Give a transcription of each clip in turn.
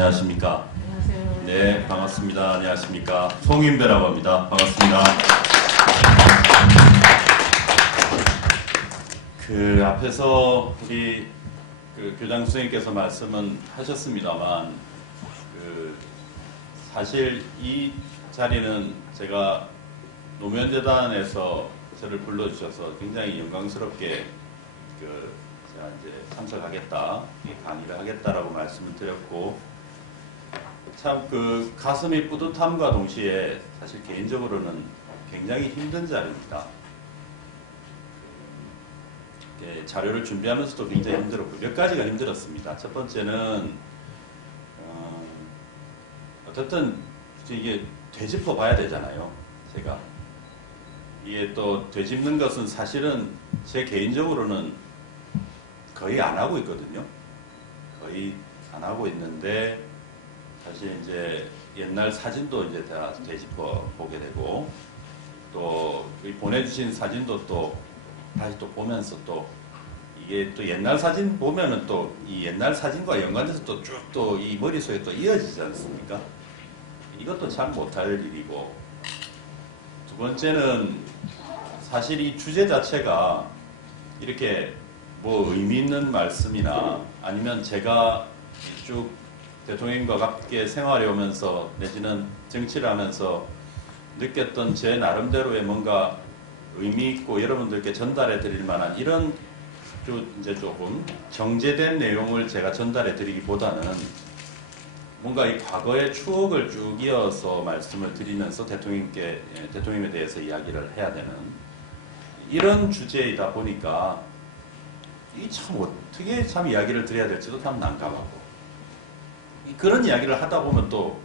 안녕하십니까. 안녕하세요. 네, 반갑습니다. 안녕하십니까. 송인배라고 합니다. 반갑습니다. 그 앞에서 우리 교장 선생님께서 말씀은 하셨습니다만, 사실 이 자리는 제가 노무현재단에서 저를 불러주셔서 굉장히 영광스럽게 제가 이제 참석하겠다, 강의를 하겠다라고 말씀을 드렸고, 참 가슴이 뿌듯함과 동시에 사실 개인적으로는 굉장히 힘든 자리입니다. 자료를 준비하면서도 굉장히 힘들었고, 몇 가지가 힘들었습니다. 첫 번째는 어쨌든 이게 되짚어 봐야 되잖아요. 제가 이게 또 되짚는 것은 사실은 제 개인적으로는 거의 안 하고 있거든요. 거의 안 하고 있는데, 사실 이제 옛날 사진도 이제 다 되짚어 보게 되고, 또 보내주신 사진도 또 다시 또 보면서 또 이게 또 옛날 사진 보면은 또 이 옛날 사진과 연관돼서 또 쭉 또 이 머릿속에 또 이어지지 않습니까? 이것도 참 못할 일이고, 두 번째는 사실 이 주제 자체가 이렇게 뭐 의미 있는 말씀이나 아니면 제가 쭉 대통령과 함께 생활해 오면서 내지는 정치를 하면서 느꼈던 제 나름대로의 뭔가 의미 있고 여러분들께 전달해 드릴 만한 이런 이제 조금 정제된 내용을 제가 전달해 드리기보다는 뭔가 이 과거의 추억을 쭉 이어서 말씀을 드리면서 대통령에 대해서 이야기를 해야 되는 이런 주제이다 보니까 이 참 어떻게 참 이야기를 드려야 될지도 참 난감하고, 그런 이야기를 하다 보면 또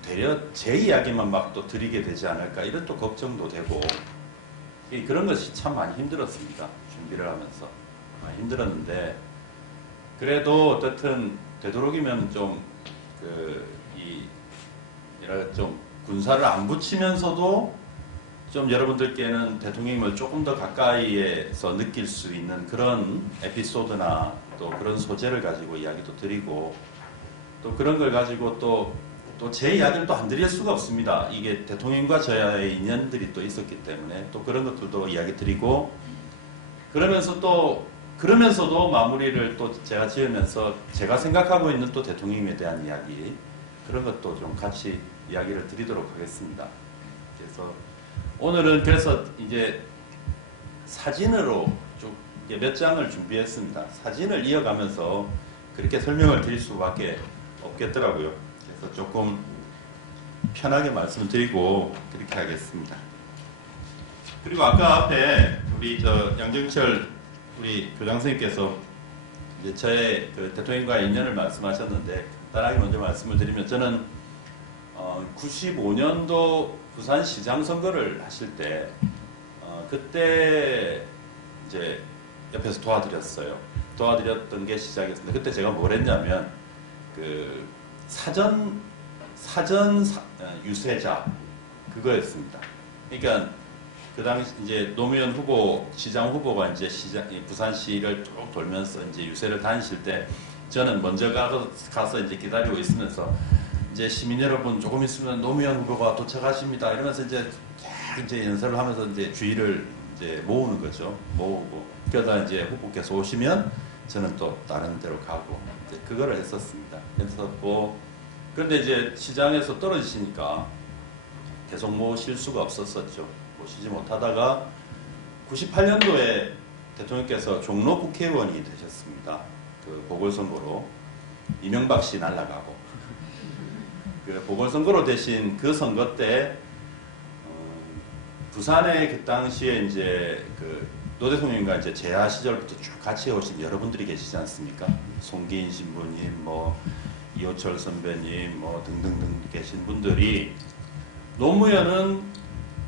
되려 제 이야기만 막 또 드리게 되지 않을까 이런 또 걱정도 되고, 그런 것이 참 많이 힘들었습니다. 준비를 하면서 많이 힘들었는데, 그래도 어쨌든 되도록이면 좀 좀 군사를 안 붙이면서도 좀 여러분들께는 대통령님을 조금 더 가까이에서 느낄 수 있는 그런 에피소드나 또 그런 소재를 가지고 이야기도 드리고, 또 그런 걸 가지고 또 제 이야기를 또 안 드릴 수가 없습니다. 이게 대통령과 저의 인연들이 또 있었기 때문에 또 그런 것들도 이야기 드리고, 그러면서도 마무리를 또 제가 지으면서 제가 생각하고 있는 또 대통령님에 대한 이야기, 그런 것도 좀 같이 이야기를 드리도록 하겠습니다. 그래서 오늘은 이제 사진으로 쭉 몇 장을 준비했습니다. 사진을 이어가면서 그렇게 설명을 드릴 수밖에 없겠더라고요. 그래서 조금 편하게 말씀을 드리고 그렇게 하겠습니다. 그리고 아까 앞에 우리 양정철 우리 교장 선생님께서 이제 저의 대통령과의 인연을 말씀하셨는데, 간단하게 먼저 말씀을 드리면, 저는 95년도 부산시장 선거를 하실 때 그때 이제 옆에서 도와드렸던 게 시작이었습니다. 그때 제가 뭘 했냐면 사전 유세자 그거였습니다. 그러니까 그 당시 이제 노무현 시장 후보가 이제 부산시를 쭉 돌면서 이제 유세를 다니실 때, 저는 먼저 가서 이제 기다리고 있으면서, 이제 시민 여러분 조금 있으면 노무현 후보가 도착하십니다 이러면서 이제 연설을 하면서 이제 주의를 이제 모으는 거죠. 모으고, 그러다 이제 후보께서 오시면 저는 또 다른 데로 가고, 이제 그거를 했었습니다. 그런데 이제 시장에서 떨어지시니까 계속 모실 수가 없었었죠. 모시지 못하다가 98년도에 대통령께서 종로 국회의원이 되셨습니다. 보궐선거로 이명박 씨 날아가고, 보궐선거로 되신 그 선거 때 부산에 그 당시에 이제 노 대통령과 이제 재하 시절부터 쭉 같이 오신 여러분들이 계시지 않습니까? 송기인 신부님, 이호철 선배님, 등등등 계신 분들이, 노무현은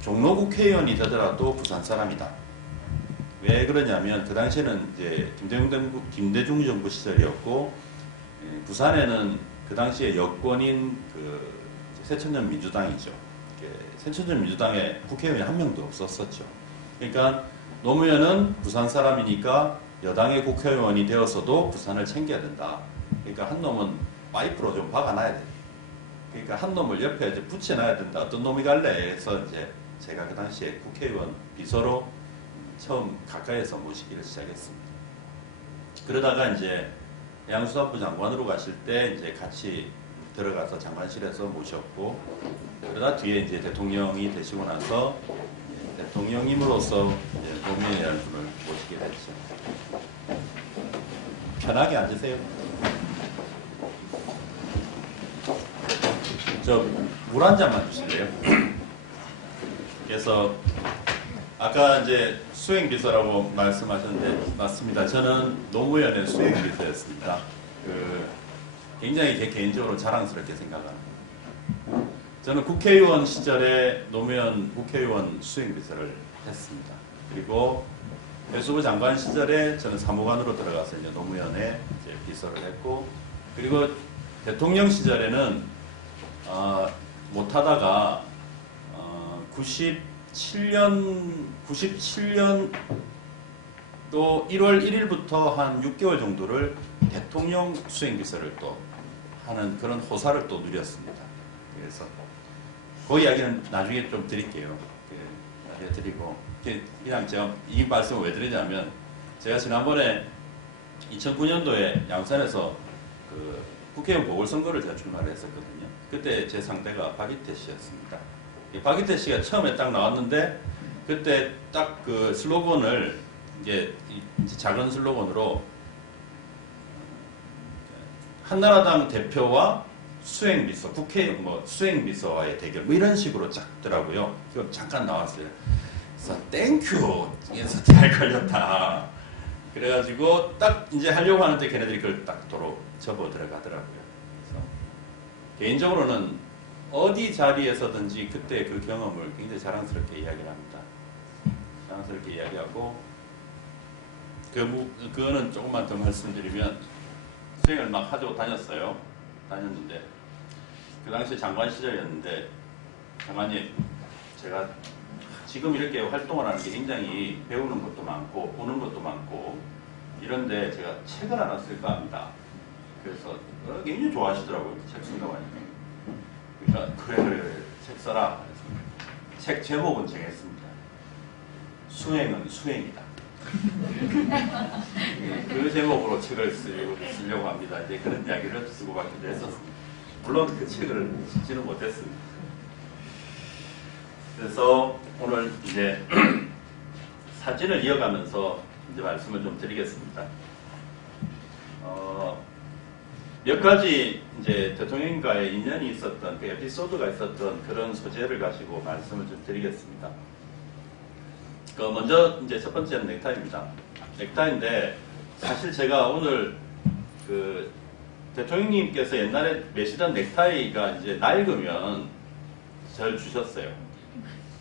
종로 국회의원이 되더라도 부산 사람이다. 왜 그러냐면 그 당시에는 이제 김대중 정부 시절이었고, 부산에는 그 당시에 여권인 새천년 민주당이죠. 새천년 민주당에 국회의원이 한 명도 없었었죠. 그러니까 노무현은 부산 사람이니까 여당의 국회의원이 되어서도 부산을 챙겨야 된다. 그러니까 한 놈은 파이프로 좀 박아놔야 돼. 그러니까 한 놈을 옆에 이제 붙여놔야 된다. 어떤 놈이 갈래? 해서 이제 제가 그 당시에 국회의원 비서로 처음 가까이에서 모시기를 시작했습니다. 그러다가 이제 해양수산부 장관으로 가실 때 이제 같이 들어가서 장관실에서 모셨고, 그러다 뒤에 이제 대통령이 되시고 나서 대통령님으로서 이제 노무현이라는 분을 모시게 됐죠. 편하게 앉으세요. 저 물 한 잔만 주실래요? 그래서 아까 이제 수행비서라고 말씀하셨는데 맞습니다. 저는 노무현의 수행비서였습니다. 굉장히 개인적으로 자랑스럽게 생각합니다. 저는 국회의원 시절에 노무현 국회의원 수행비서를 했습니다. 그리고 해수부 장관 시절에 저는 사무관으로 들어가서 이제 노무현의 이제 비서를 했고, 그리고 대통령 시절에는 못하다가 97년도 1월 1일부터 한 6개월 정도를 대통령 수행비서를 또 하는 그런 호사를 또 누렸습니다. 그래서 그 이야기는 나중에 좀 드릴게요. 나중에 드리고, 그냥 제가 이 말씀을 왜 드리냐면, 제가 지난번에 2009년도에 양산에서 그 국회의원 보궐선거를 제가 출마를 했었거든요. 그때 제 상대가 박이태 씨였습니다. 박이태 씨가 처음에 딱 나왔는데, 그때 딱 그 슬로건을 이제 작은 슬로건으로 한나라당 대표와 수행비서, 국회의원 수행비서와의 대결 뭐 이런 식으로 짰더라고요. 그거 잠깐 나왔어요. 그래서 땡큐, 그래서 잘 걸렸다. 그래가지고 딱 이제 하려고 하는데 걔네들이 그걸 딱 도로 접어 들어가더라고요. 그래서 개인적으로는 어디 자리에서든지 그때 그 경험을 굉장히 자랑스럽게 이야기를 합니다. 자랑스럽게 이야기하고, 그거는 조금만 더 말씀드리면, 수행을 막 하고 다녔는데, 그 당시 장관 시절이었는데, 장관님, 제가 지금 이렇게 활동을 하는 게 굉장히 배우는 것도 많고, 보는 것도 많고, 이런데 제가 책을 하나 쓸까 합니다. 그래서 굉장히 좋아하시더라고요. 책 쓴다고 하니까. 그러니까, 그래, 책 써라. 그래서 책 제목은 정했습니다. 수행은 수행이다. 그 제목으로 책을 쓰려고 합니다. 이제 그런 이야기를 쓰고 받기도 했었습니다. 물론 그 책을 읽지는 못했습니다. 그래서 오늘 이제 사진을 이어가면서 이제 말씀을 좀 드리겠습니다. 몇 가지 이제 대통령과의 인연이 있었던 그 에피소드가 있었던 그런 소재를 가지고 말씀을 좀 드리겠습니다. 먼저 이제 첫 번째는 넥타이입니다. 넥타이인데, 사실 제가 오늘 그 대통령님께서 옛날에 매시던 넥타이가 이제 낡으면 저를 주셨어요.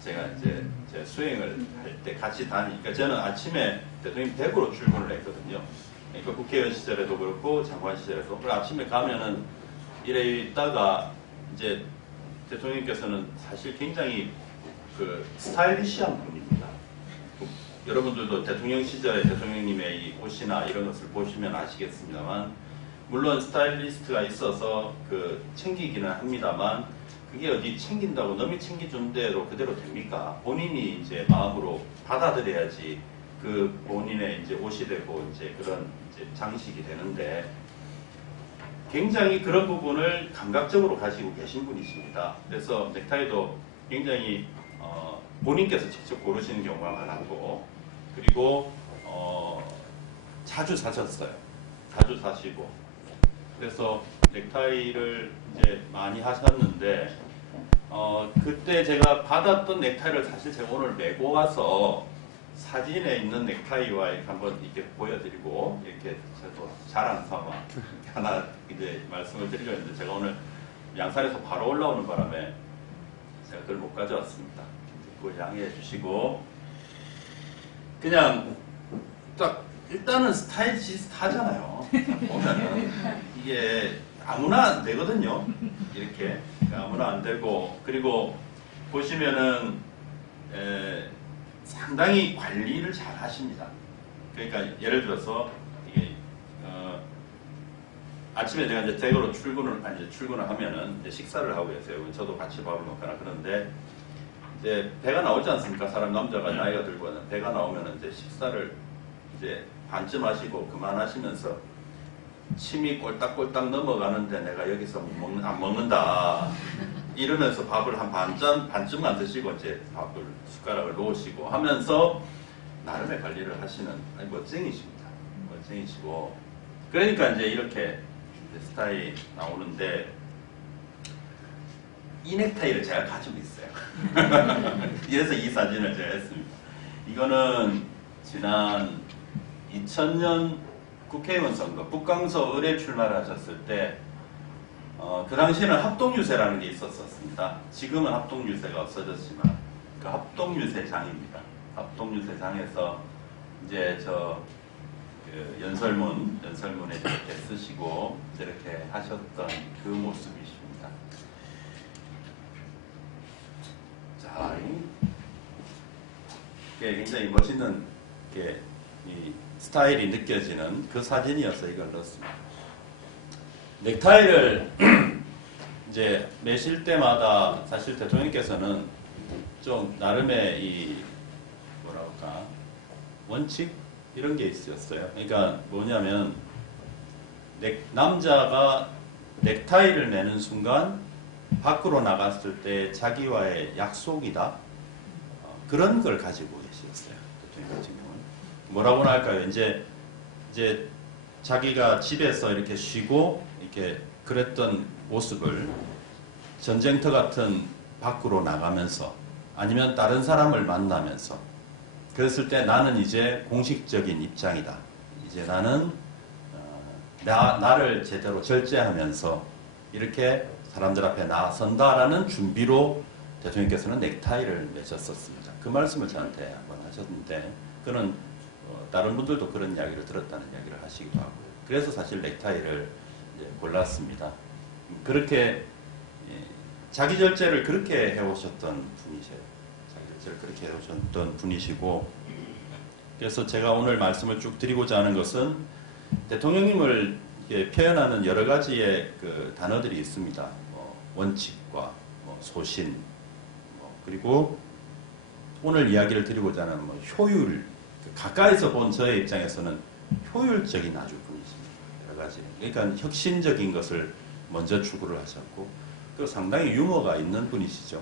제가 이제 제 수행을 할 때 같이 다니니까, 저는 아침에 대통령 댁으로 출근을 했거든요. 그러니까 국회의원 시절에도 그렇고 장관 시절에도. 그리고 아침에 가면은 이래 있다가 이제 대통령님께서는 사실 굉장히 그 스타일리시한 분입니다. 여러분들도 대통령 시절에 대통령님의 이 옷이나 이런 것을 보시면 아시겠습니다만, 물론 스타일리스트가 있어서 그 챙기기는 합니다만, 그게 어디 챙긴다고 남이 챙겨준 대로 그대로 됩니까? 본인이 이제 마음으로 받아들여야지 그 본인의 이제 옷이 되고 이제 그런 이제 장식이 되는데, 굉장히 그런 부분을 감각적으로 가지고 계신 분이십니다. 그래서 넥타이도 굉장히 본인께서 직접 고르시는 경우가 많았고, 그리고 자주 사셨어요. 자주 사시고. 그래서 넥타이를 이제 많이 하셨는데, 그때 제가 받았던 넥타이를 사실 제가 오늘 메고 와서 사진에 있는 넥타이와 이렇게 한번 이렇게 보여드리고, 이렇게 저도 자랑 삼아 하나 이제 말씀을 드리려 했는데, 제가 오늘 양산에서 바로 올라오는 바람에 제가 그걸 못 가져왔습니다. 그걸 양해해 주시고, 그냥 딱 일단은 스타일 비슷하잖아요. 보면은 이게 아무나 안 되거든요. 이렇게 아무나 안 되고, 그리고 보시면은 상당히 관리를 잘 하십니다. 그러니까 예를 들어서 이게 아침에 제가 이제 댁으로 출근을 하면은 이제 식사를 하고 계세요. 저도 같이 밥을 먹거나 그런데 이제 배가 나오지 않습니까? 사람 남자가 나이가 들고는 배가 나오면 이제 식사를 이제 반쯤 하시고 그만하시면서 침이 꼴딱꼴딱 넘어가는데 내가 여기서 안 먹는다 이러면서 밥을 한 반쯤만 드시고 이제 밥을 숟가락을 놓으시고 하면서 나름의 관리를 하시는 멋쟁이십니다. 멋쟁이시고 그러니까 이제 이렇게 스타일이 나오는데 이 넥타이를 제가 가지고 있어요. 이래서 이 사진을 제가 했습니다. 이거는 지난 2000년 국회의원 선거 북강서 을에 출마를 하셨을 때 그 당시에는 합동유세라는 게 있었습니다. 지금은 합동유세가 없어졌지만 그 합동유세장입니다. 합동유세장에서 이제 그 연설문에 이렇게 쓰시고 이렇게 하셨던 그 모습이십니다. 자, 이게 굉장히 멋있는 이 스타일이 느껴지는 그 사진이어서 이걸 넣었습니다. 넥타이를 이제 매실 때마다 사실 대통령께서는 좀 나름의 이 뭐랄까 원칙 이런 게 있었어요. 그러니까 뭐냐면 남자가 넥타이를 매는 순간 밖으로 나갔을 때 자기와의 약속이다. 그런 걸 가지고 계셨어요. 대통령 같은 경우는. 뭐라고나 할까요? 이제 자기가 집에서 이렇게 쉬고 이렇게 그랬던 모습을 전쟁터 같은 밖으로 나가면서 아니면 다른 사람을 만나면서 그랬을 때 나는 이제 공식적인 입장이다. 이제 나는 나를 제대로 절제하면서 이렇게 사람들 앞에 나선다라는 준비로 대통령께서는 넥타이를 매셨었습니다. 그 말씀을 저한테 한번 하셨는데 그는 다른 분들도 그런 이야기를 들었다는 이야기를 하시기도 하고요. 그래서 사실 넥타이를 이제 골랐습니다. 그렇게 자기 절제를 그렇게 해오셨던 분이세요. 자기 절제를 그렇게 해오셨던 분이시고 그래서 제가 오늘 말씀을 쭉 드리고자 하는 것은 대통령님을 표현하는 여러 가지의 그 단어들이 있습니다. 원칙과 소신 그리고 오늘 이야기를 드리고자 하는 효율 가까이서 본 저의 입장에서는 효율적인 아주 분이십니다. 여러 가지 그러니까 혁신적인 것을 먼저 추구를 하셨고 그 상당히 유머가 있는 분이시죠.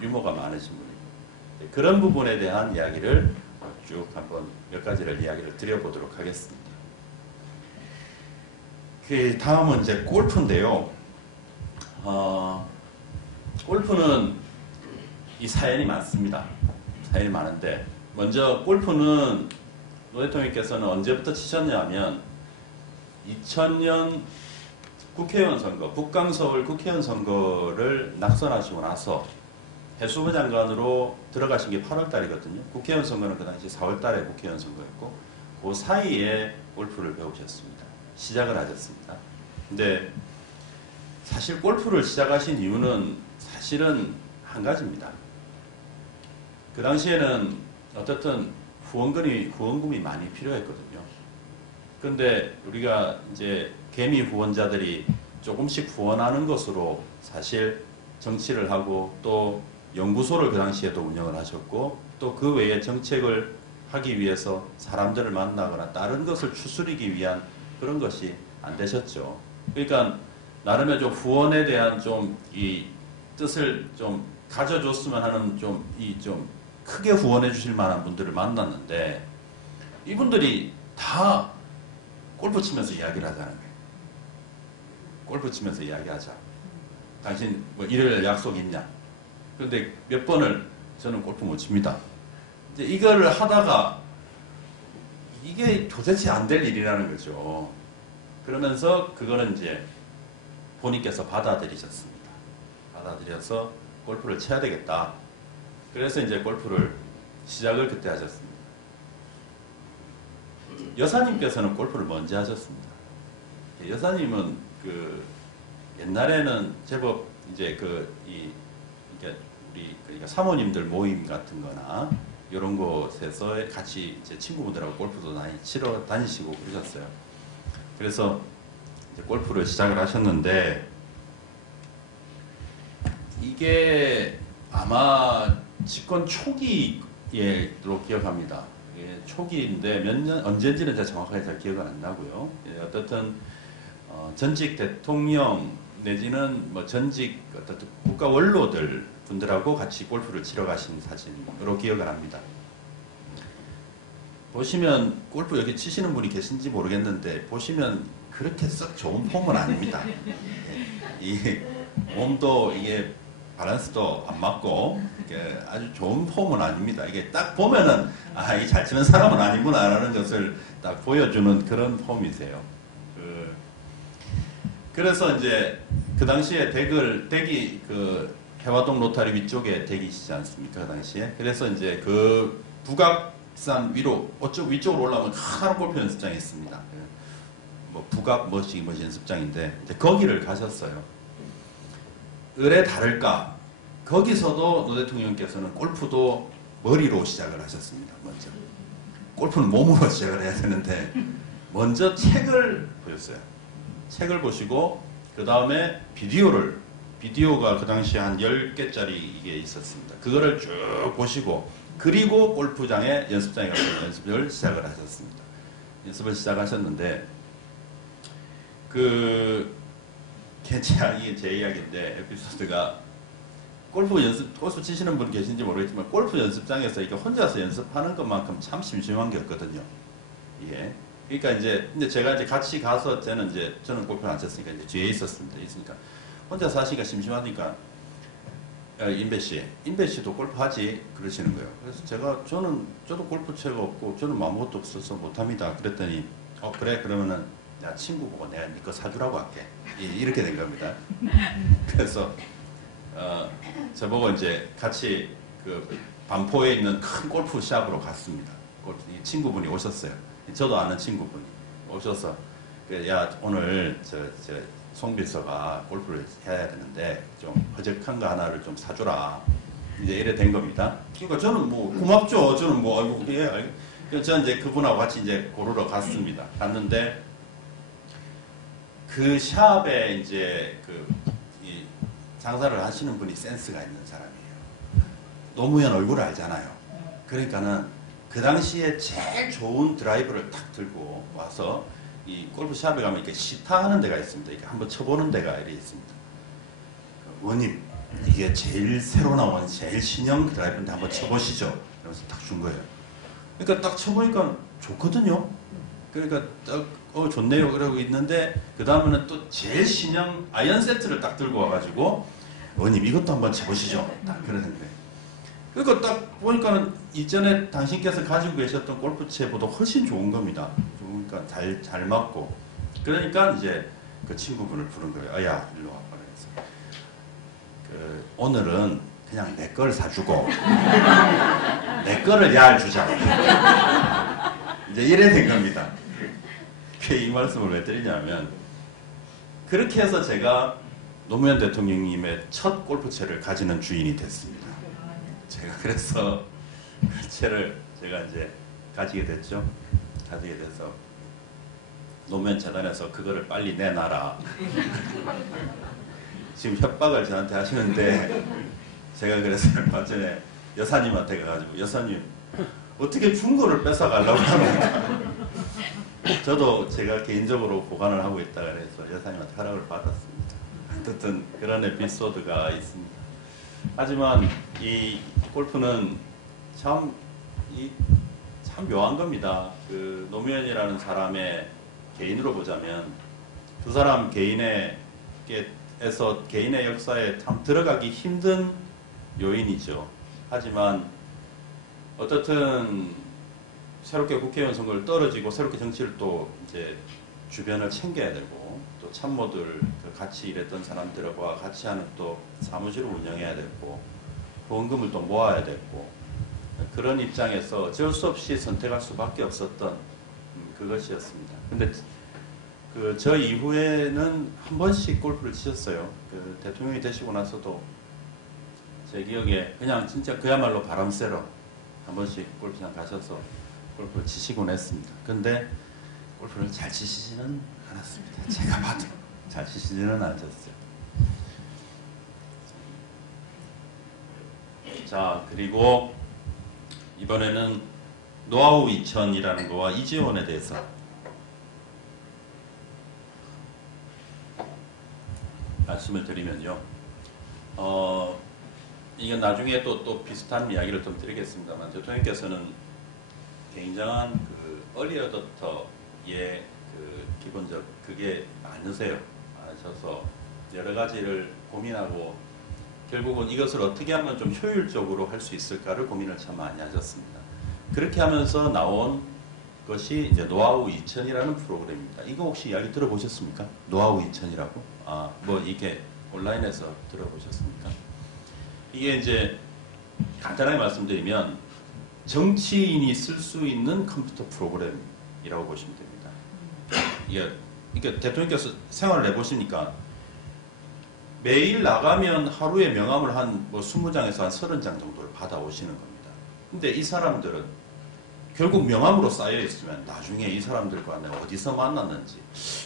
유머가 많으신 분이고 그런 부분에 대한 이야기를 쭉 한번 몇 가지를 이야기를 드려보도록 하겠습니다. 그 다음은 이제 골프인데요. 골프는 이 사연이 많습니다. 사연이 많은데 먼저 골프는 노 대통령께서는 언제부터 치셨냐면 2000년 국회의원 선거, 북강서울 국회의원 선거를 낙선하시고 나서 해수부 장관으로 들어가신 게 8월 달이거든요. 국회의원 선거는 그 당시 4월 달에 국회의원 선거였고 그 사이에 골프를 배우셨습니다. 시작을 하셨습니다. 근데 사실 골프를 시작하신 이유는 사실은 한 가지입니다. 그 당시에는 어떻든 후원금이 많이 필요했거든요. 그런데 우리가 이제 개미 후원자들이 조금씩 후원하는 것으로 사실 정치를 하고 또 연구소를 그 당시에도 운영을 하셨고 또 그 외에 정책을 하기 위해서 사람들을 만나거나 다른 것을 추스리기 위한 그런 것이 안 되셨죠. 그러니까 나름의 좀 후원에 대한 좀 이 뜻을 좀 가져줬으면 하는 좀 크게 후원해 주실 만한 분들을 만났는데 이분들이 다 골프 치면서 이야기를 하자는 거예요. 골프 치면서 이야기하자. 당신 뭐 일요일 약속 있냐? 그런데 몇 번을 저는 골프 못 칩니다. 이제 이거를 하다가 이게 도대체 안 될 일이라는 거죠. 그러면서 그거는 이제 본인께서 받아들이셨습니다. 받아들여서 골프를 쳐야 되겠다. 그래서 이제 골프를 시작을 그때 하셨습니다. 여사님께서는 골프를 먼저 하셨습니다. 여사님은 그 옛날에는 제법 이제 우리 그러니까 사모님들 모임 같은 거나 이런 곳에서 같이 이제 친구분들하고 골프도 많이 치러 다니시고 그러셨어요. 그래서 이제 골프를 시작을 하셨는데 이게 아마 집권 초기로 기억합니다. 초기인데 몇 년 언제인지는 제가 정확하게 잘 기억은 안 나고요. 어떻든 전직 대통령 내지는 뭐 전직 어떤 국가 원로들 분들하고 같이 골프를 치러 가신 사진으로 기억을 합니다. 보시면 골프 여기 치시는 분이 계신지 모르겠는데 보시면 그렇게 썩 좋은 폼은 아닙니다. 이 몸도 이게 밸런스도 안 맞고 아주 좋은 폼은 아닙니다. 이게 딱 보면은 아, 이 잘 치는 사람은 아니구나라는 것을 딱 보여주는 그런 폼이세요. 그래서 이제 그 당시에 댁이 그 해화동 로타리 위쪽에 댁이시지 않습니까? 그 당시에. 그래서 이제 그 북악산 위로 위쪽으로 올라오면 큰 골프 연습장이 있습니다. 뭐 북악 뭐시 연습장인데 이제 거기를 가셨어요. 을에 다를까? 거기서도 노 대통령께서는 골프도 머리로 시작을 하셨습니다. 먼저 골프는 몸으로 시작을 해야 되는데 먼저 책을 보셨어요. 책을 보시고 그 다음에 비디오가 그 당시에 한 10개짜리 이게 있었습니다. 그거를 쭉 보시고 그리고 골프장에 연습장에 가서 연습을 시작을 하셨습니다. 연습을 시작하셨는데 이게 제 이야기인데 에피소드가 골프 치시는 분 계신지 모르겠지만 골프 연습장에서 이게 혼자서 연습하는 것만큼 참 심심한 게 없거든요. 예. 그러니까 이제 제가 이제 같이 가서 저는 골프를 안 쳤으니까 이제 뒤에 있었습니다. 혼자서 하시니까 심심하니까 인배 씨도 골프 하지 그러시는 거예요. 그래서 저도 골프 채가 없고 저는 아무것도 없어서 못합니다. 그랬더니 그래 그러면은 나 친구 보고 내가 네 거 사주라고 할게. 이렇게 된 겁니다. 그래서 저보고 이제 같이 그 반포에 있는 큰 골프샵으로 갔습니다. 이 친구분이 오셨어요. 저도 아는 친구분이 오셔서 야 오늘 송 비서가 골프를 해야 되는데 좀 허접한 거 하나를 좀 사주라. 이제 이래 된 겁니다. 그러니까 저는 뭐 고맙죠. 저는 뭐 아이고 예. 저는 이제 그분하고 같이 이제 고르러 갔습니다. 갔는데 그 샵에 이제 이 장사를 하시는 분이 센스가 있는 사람이에요. 노무현 얼굴을 알잖아요. 그러니까는 그 당시에 제일 좋은 드라이버를 탁 들고 와서 이 골프샵에 가면 이렇게 시타하는 데가 있습니다. 이렇게 한번 쳐보는 데가 이렇게 있습니다. 원님 이게 제일 새로 나온 제일 신형 드라이버인데 한번 쳐보시죠. 이러면서 딱 준 거예요. 그러니까 딱 쳐보니까 좋거든요. 그러니까 딱 좋네요 그러고 있는데 그 다음에는 또 제일 신형 아이언 세트를 딱 들고 와가지고 원님 이것도 한번 쳐보시죠. 딱 그러는 거예요. 그러니까 딱 보니까는 이전에 당신께서 가지고 계셨던 골프채보다 훨씬 좋은 겁니다. 좋으니까 잘 맞고. 그러니까 이제 그 친구분을 부른 거예요. 야, 일로 와봐. 그래서 오늘은 그냥 내 걸 사주고 내 거를 야를 주자. 이제 이래 된 겁니다. 이 말씀을 왜 드리냐면 그렇게 해서 제가 노무현 대통령님의 첫 골프채를 가지는 주인이 됐습니다. 제가 그래서 그 채를 제가 이제 가지게 됐죠. 가지게 돼서 노무현 재단에서 그거를 빨리 내놔라. 지금 협박을 저한테 하시는데 제가 그래서 얼마 전에 여사님한테 가가지고 여사님 어떻게 준 거를 뺏어가려고 합니까? 저도 제가 개인적으로 보관을 하고 있다 그래서 여사님한테 허락을 받았습니다. 어쨌든 그런 에피소드가 있습니다. 하지만 이 골프는 참 묘한 겁니다. 그 노무현이라는 사람의 개인으로 보자면 두 사람 개인의 역사에 참 들어가기 힘든 요인이죠. 하지만 어떻든 새롭게 국회의원 선거를 떨어지고 새롭게 정치를 또 이제 주변을 챙겨야 되고 또 참모들 같이 일했던 사람들과 같이 하는 또 사무실을 운영해야 되고 보험금을 또 모아야 되고 그런 입장에서 어쩔 수 없이 선택할 수밖에 없었던 그것이었습니다. 근데 저 이후에는 한 번씩 골프를 치셨어요. 그 대통령이 되시고 나서도 제 기억에 그냥 진짜 그야말로 바람 쐬러 한 번씩 골프장 가셔서 골프를 치시곤 했습니다. 근데 골프를 잘 치시지는 않았습니다. 제가 봐도 잘 치시지는 않으셨어요. 자, 그리고 이번에는 노하우 2000이라는 거와 이재원에 대해서 말씀을 드리면요. 이건 나중에 또 비슷한 이야기를 좀 드리겠습니다만, 대통령께서는 굉장한 그 얼리어답터의 그 기본적 그게 많으세요. 많으셔서 여러 가지를 고민하고 결국은 이것을 어떻게 하면 좀 효율적으로 할 수 있을까를 고민을 참 많이 하셨습니다. 그렇게 하면서 나온 것이 이제 노하우 2000이라는 프로그램입니다. 이거 혹시 이야기 들어보셨습니까? 노하우 2000이라고? 뭐 이게 온라인에서 들어보셨습니까? 이게 이제 간단하게 말씀드리면 정치인이 쓸 수 있는 컴퓨터 프로그램이라고 보시면 됩니다. 이게 대통령께서 생활을 해보시니까 매일 나가면 하루에 명함을 한 뭐 20장에서 한 30장 정도를 받아오시는 겁니다. 근데 이 사람들은 결국 명함으로 쌓여 있으면 나중에 이 사람들과 내가 어디서 만났는지,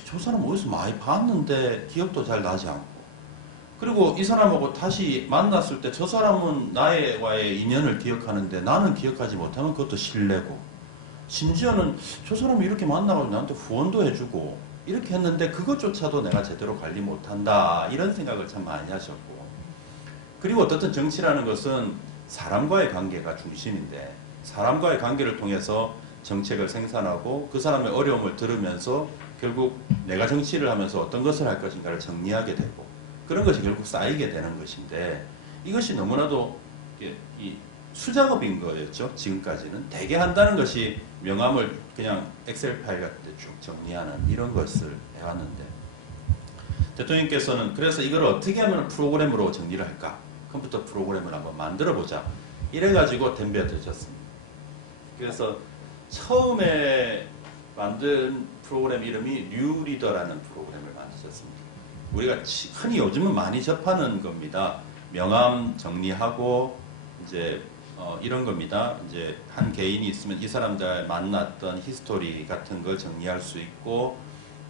저 사람 어디서 많이 봤는데 기억도 잘 나지 않고, 그리고 이 사람하고 다시 만났을 때 저 사람은 나와의 인연을 기억하는데 나는 기억하지 못하면 그것도 실례고, 심지어는 저 사람이 이렇게 만나가지고 나한테 후원도 해주고 이렇게 했는데 그것조차도 내가 제대로 관리 못한다, 이런 생각을 참 많이 하셨고, 그리고 어떻든 정치라는 것은 사람과의 관계가 중심인데 사람과의 관계를 통해서 정책을 생산하고 그 사람의 어려움을 들으면서 결국 내가 정치를 하면서 어떤 것을 할 것인가를 정리하게 되고, 그런 것이 결국 쌓이게 되는 것인데, 이것이 너무나도 이 수작업인 거였죠. 지금까지는 대개 한다는 것이 명함을 그냥 엑셀 파일 같은 데 쭉 정리하는 이런 것을 해왔는데, 대통령께서는 그래서 이걸 어떻게 하면 프로그램으로 정리를 할까, 컴퓨터 프로그램을 한번 만들어 보자, 이래가지고 덤벼드셨습니다. 그래서 처음에 만든 프로그램 이름이 뉴리더라는 프로그램을 만드셨습니다. 우리가 흔히 요즘은 많이 접하는 겁니다. 명함 정리하고 이제 이런 겁니다. 이제 한 개인이 있으면 이 사람들 만났던 히스토리 같은 걸 정리할 수 있고,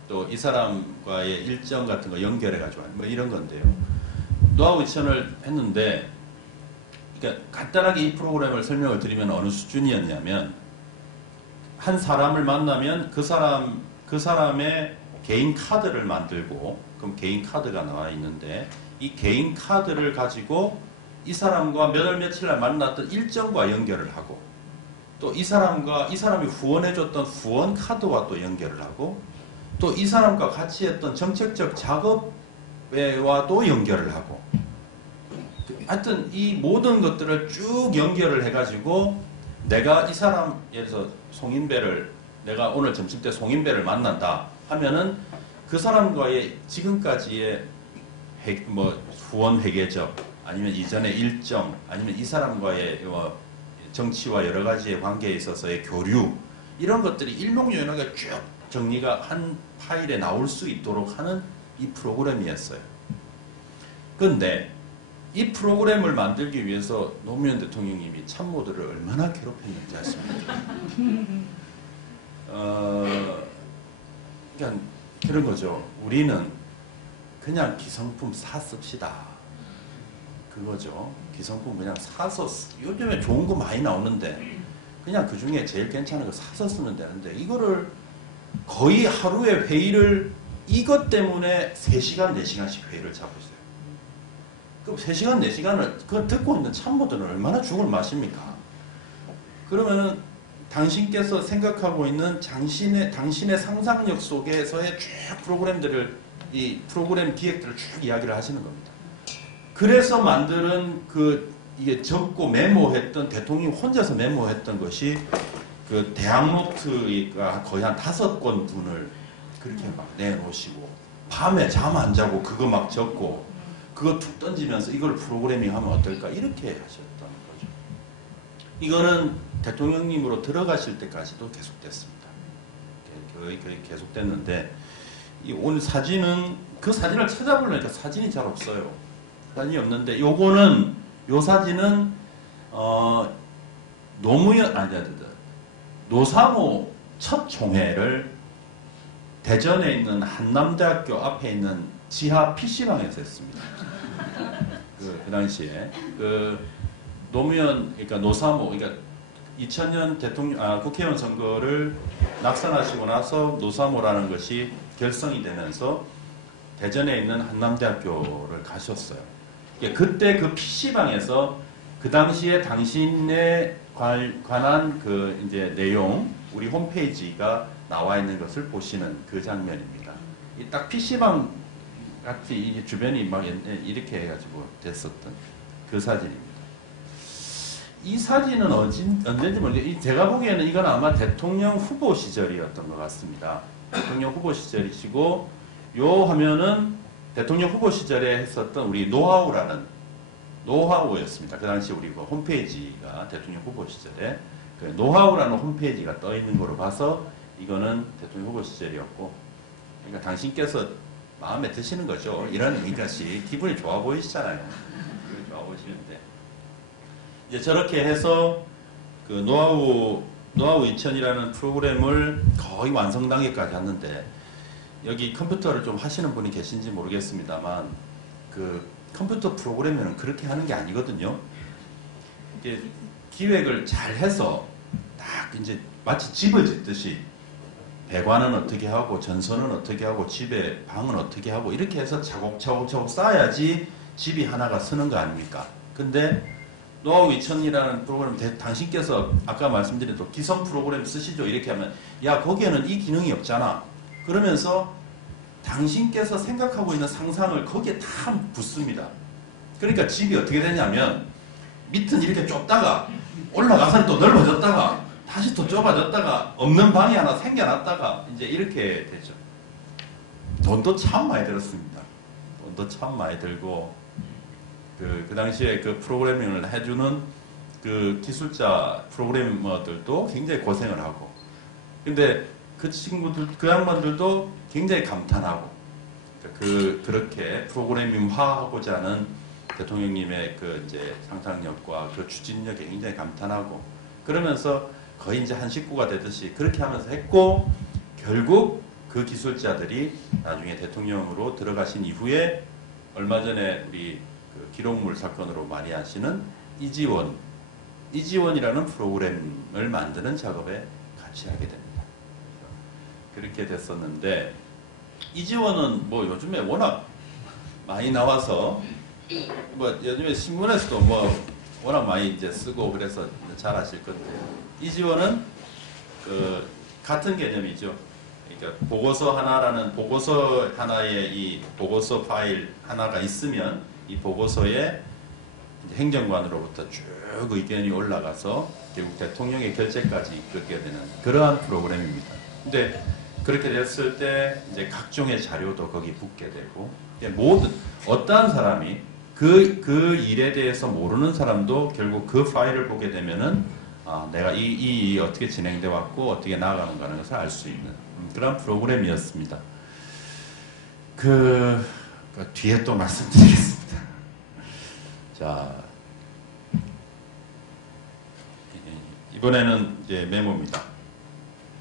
또 이 사람과의 일정 같은 거 연결해 가지고 뭐 이런 건데요. 노하우 2000을 했는데, 그러니까 간단하게 이 프로그램을 설명을 드리면 어느 수준이었냐면, 한 사람을 만나면 그 사람의 개인 카드를 만들고, 그럼 개인 카드가 나와 있는데 이 개인 카드를 가지고 이 사람과 몇 월 며칠 날 만났던 일정과 연결을 하고, 또 이 사람이 후원해줬던 후원 카드와 또 연결을 하고, 또 이 사람과 같이 했던 정책적 작업과도 연결을 하고, 하여튼 이 모든 것들을 쭉 연결을 해가지고 내가 이 사람, 예를 들어서 송인배를, 내가 오늘 점심때 송인배를 만난다 하면은 그 사람과의 지금까지의 뭐 후원 회계적, 아니면 이전의 일정, 아니면 이 사람과의 정치와 여러 가지의 관계에 있어서의 교류, 이런 것들이 일목요연하게 쭉 정리가 한 파일에 나올 수 있도록 하는 이 프로그램이었어요. 그런데 이 프로그램을 만들기 위해서 노무현 대통령님이 참모들을 얼마나 괴롭혔는지 아십니까? 그러니까 그런 거죠. 우리는 그냥 기성품 씁시다. 그거죠. 기성품 그냥 사서, 요즘에 좋은 거 많이 나오는데 그냥 그 중에 제일 괜찮은 거 사서 쓰면 되는데, 이거를 거의 하루에 회의를 이것 때문에 3시간, 4시간씩 회의를 잡고 있어요. 그럼 3시간, 4시간을 그걸 듣고 있는 참모들은 얼마나 죽을 맛입니까? 그러면은 당신께서 생각하고 있는 당신의 상상력 속에서의 쭉 프로그램들을, 이 프로그램 기획들을 쭉 이야기를 하시는 겁니다. 그래서 만드는 이게 적고 메모했던, 대통령이 혼자서 메모했던 것이 그 대학노트가 거의 한 5권 분을 그렇게 막 내놓으시고, 밤에 잠 안 자고 그거 막 적고, 그거 툭 던지면서 이걸 프로그래밍 하면 어떨까, 이렇게 하셨던 거죠. 이거는 대통령님으로 들어가실 때까지도 계속됐습니다. 거의 계속됐는데, 오늘 사진은, 그 사진을 찾아보려니까 사진이 잘 없어요. 사진이 없는데, 요 사진은 노사모 첫 총회를 대전에 있는 한남대학교 앞에 있는 지하 PC방에서 했습니다. 그 당시에 노무현, 그러니까 노사모, 그러니까 2000년 국회의원 선거를 낙선하시고 나서 노사모라는 것이 결성이 되면서 대전에 있는 한남대학교를 가셨어요. 그때 그 PC방에서 그 당시에 당신에 관한 그 이제 내용, 우리 홈페이지가 나와 있는 것을 보시는 그 장면입니다. 딱 PC방 같이 이게 주변이 막 이렇게 해가지고 됐었던 그 사진입니다. 이 사진은 언제인지 모르겠는데 제가 보기에는 이건 아마 대통령 후보 시절이었던 것 같습니다. 대통령 후보 시절이시고 요 화면은 대통령 후보 시절에 했었던 우리 노하우였습니다. 그 당시 우리 그 홈페이지가 대통령 후보 시절에 그 노하우라는 홈페이지가 떠 있는 거로 봐서 이거는 대통령 후보 시절이었고, 그러니까 당신께서 마음에 드시는 거죠. 이런 것이 기분이 좋아 보이시잖아요. 기분이 좋아 보이시는데 이제 저렇게 해서 그 노하우 2000이라는 프로그램을 거의 완성단계까지 했는데, 여기 컴퓨터를 좀 하시는 분이 계신지 모르겠습니다만 그 컴퓨터 프로그램은 그렇게 하는 게 아니거든요. 이게 기획을 잘 해서 딱 이제 마치 집을 짓듯이 배관은 어떻게 하고 전선은 어떻게 하고 집에 방은 어떻게 하고 이렇게 해서 차곡차곡 쌓아야지 집이 하나가 서는 거 아닙니까? 근데 노하우 2000이라는 프로그램 당신께서 아까 말씀드린 또 기성 프로그램 쓰시죠 이렇게 하면 야 거기에는 이 기능이 없잖아 그러면서 당신께서 생각하고 있는 상상을 거기에 다 붙습니다. 그러니까 집이 어떻게 되냐면 밑은 이렇게 좁다가 올라가서는 또 넓어졌다가 다시 또 좁아졌다가 없는 방이 하나 생겨났다가 이제 이렇게 되죠. 돈도 참 많이 들었습니다. 돈도 참 많이 들고 그 당시에 그 프로그래밍을 해주는 그 기술자 프로그래머들도 굉장히 고생을 하고, 근데 그 친구들, 그 양반들도 굉장히 감탄하고, 그렇게 프로그래밍화하고자 하는 대통령님의 그 이제 상상력과 그 추진력에 굉장히 감탄하고, 그러면서 거의 이제 한 식구가 되듯이 그렇게 하면서 했고, 결국 그 기술자들이 나중에 대통령으로 들어가신 이후에 얼마 전에 우리 그 기록물 사건으로 많이 아시는 이지원이라는 프로그램을 만드는 작업에 같이 하게 됩니다. 그렇게 됐었는데, 이지원은 뭐 요즘에 워낙 많이 나와서 뭐 요즘에 신문에서도 뭐 워낙 많이 이제 쓰고 그래서 잘 아실 건데, 이지원은 그 같은 개념이죠. 그러니까 보고서 하나에 이 보고서 파일 하나가 있으면 이 보고서에 행정관으로부터 쭉 의견이 올라가서 결국 대통령의 결재까지 이끌게 되는 그러한 프로그램입니다. 근데 그렇게 됐을 때 이제 각종의 자료도 거기 붙게 되고, 모든 어떠한 사람이 그 일에 대해서 모르는 사람도 결국 그 파일을 보게 되면은 내가 이 어떻게 진행돼 왔고 어떻게 나아가는가 하는 것을 알 수 있는 그런 프로그램이었습니다. 그 뒤에 또 말씀드리겠습니다. 자, 이번에는 이제 메모입니다.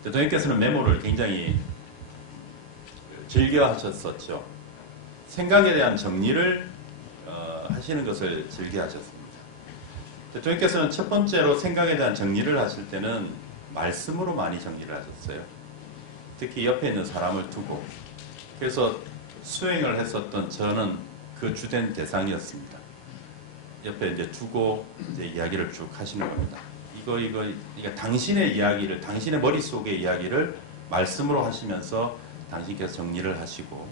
대통령께서는 메모를 굉장히 즐겨 하셨었죠. 생각에 대한 정리를 하시는 것을 즐겨 하셨습니다. 대통령께서는 첫 번째로 생각에 대한 정리를 하실 때는 말씀으로 많이 정리를 하셨어요. 특히 옆에 있는 사람을 두고. 그래서 수행을 했었던 저는 그 주된 대상이었습니다. 옆에 이제 두고 이제 이야기를 쭉 하시는 겁니다. 그러니까 당신의 이야기를, 당신의 머릿속의 이야기를 말씀으로 하시면서 당신께서 정리를 하시고,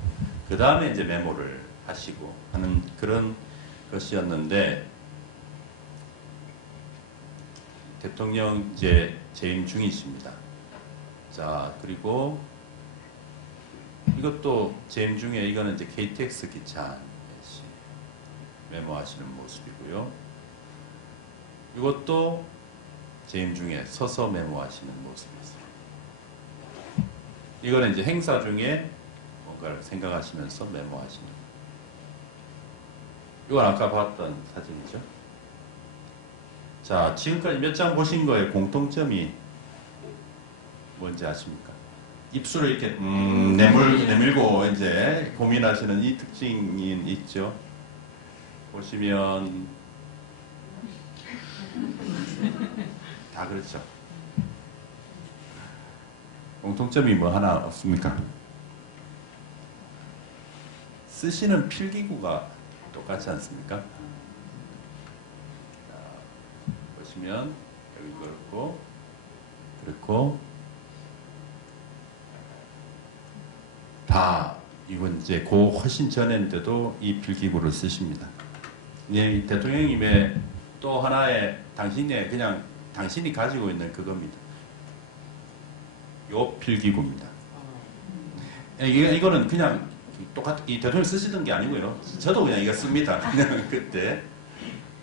그 다음에 이제 메모를 하시고 하는 그런 것이었는데, 대통령 이제 재임 중이십니다. 자, 그리고 이것도 재임 중에 이거는 이제 KTX 기차 메모하시는 모습이고요. 이것도 재임 중에 서서 메모하시는 모습이었어요. 이거는 이제 행사 중에 뭔가를 생각하시면서 메모하시는. 이건 아까 봤던 사진이죠. 자, 지금까지 몇 장 보신 거에 공통점이 뭔지 아십니까? 입술을 이렇게 내밀고 이제 고민하시는 이 특징이 있죠. 보시면 다 그렇죠. 공통점이 뭐 하나 없습니까? 쓰시는 필기구가 똑같지 않습니까? 자, 보시면 여기 그렇고 다 이건 이제 그 훨씬 전인데도 이 필기구를 쓰십니다. 네, 대통령님의 또 하나의 당신이 가지고 있는 그겁니다. 요 필기구입니다. 이거는 그냥 이 대통령 쓰시던 게 아니고요. 저도 그냥 이거 씁니다. 그냥 그때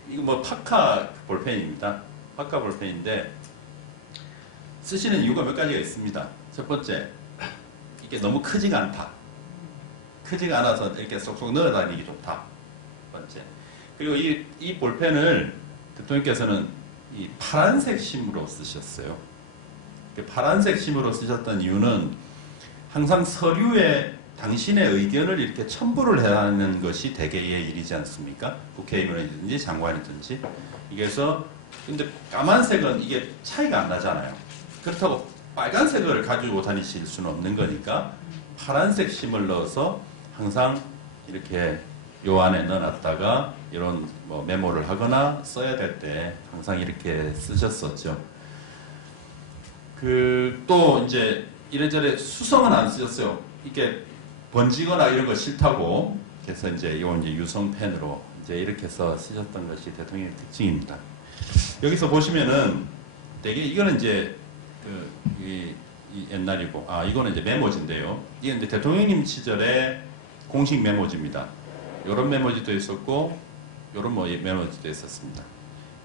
이거 뭐 파카 볼펜입니다. 파카 볼펜인데 쓰시는 이유가 몇 가지가 있습니다. 첫 번째, 이게 너무 크지가 않다. 크지가 않아서 이렇게 쏙쏙 넣어 다니기 좋다. 첫 번째. 그리고 이 볼펜을 대통령께서는 이 파란색 심으로 쓰셨어요. 파란색 심으로 쓰셨던 이유는 항상 서류에 당신의 의견을 이렇게 첨부를 해야 하는 것이 대개의 일이지 않습니까? 국회의원이든지 장관이든지. 그래서 근데 까만색은 이게 차이가 안 나잖아요. 그렇다고 빨간색을 가지고 다니실 수는 없는 거니까 파란색 심을 넣어서 항상 이렇게 요 안에 넣어놨다가 이런 뭐 메모를 하거나 써야 될 때 항상 이렇게 쓰셨었죠. 또 이제 이래저래 수성은 안 쓰셨어요. 이게 번지거나 이런 거 싫다고. 그래서 이제 요 이제 유성펜으로 이제 이렇게 해서 쓰셨던 것이 대통령의 특징입니다. 여기서 보시면은 되게 이거는 이제 이 옛날이고, 이거는 이제 메모지인데요. 이게 이제 대통령님 시절에 공식 메모지입니다. 요런 메모지도 있었고, 요런 뭐 메모지도 있었습니다.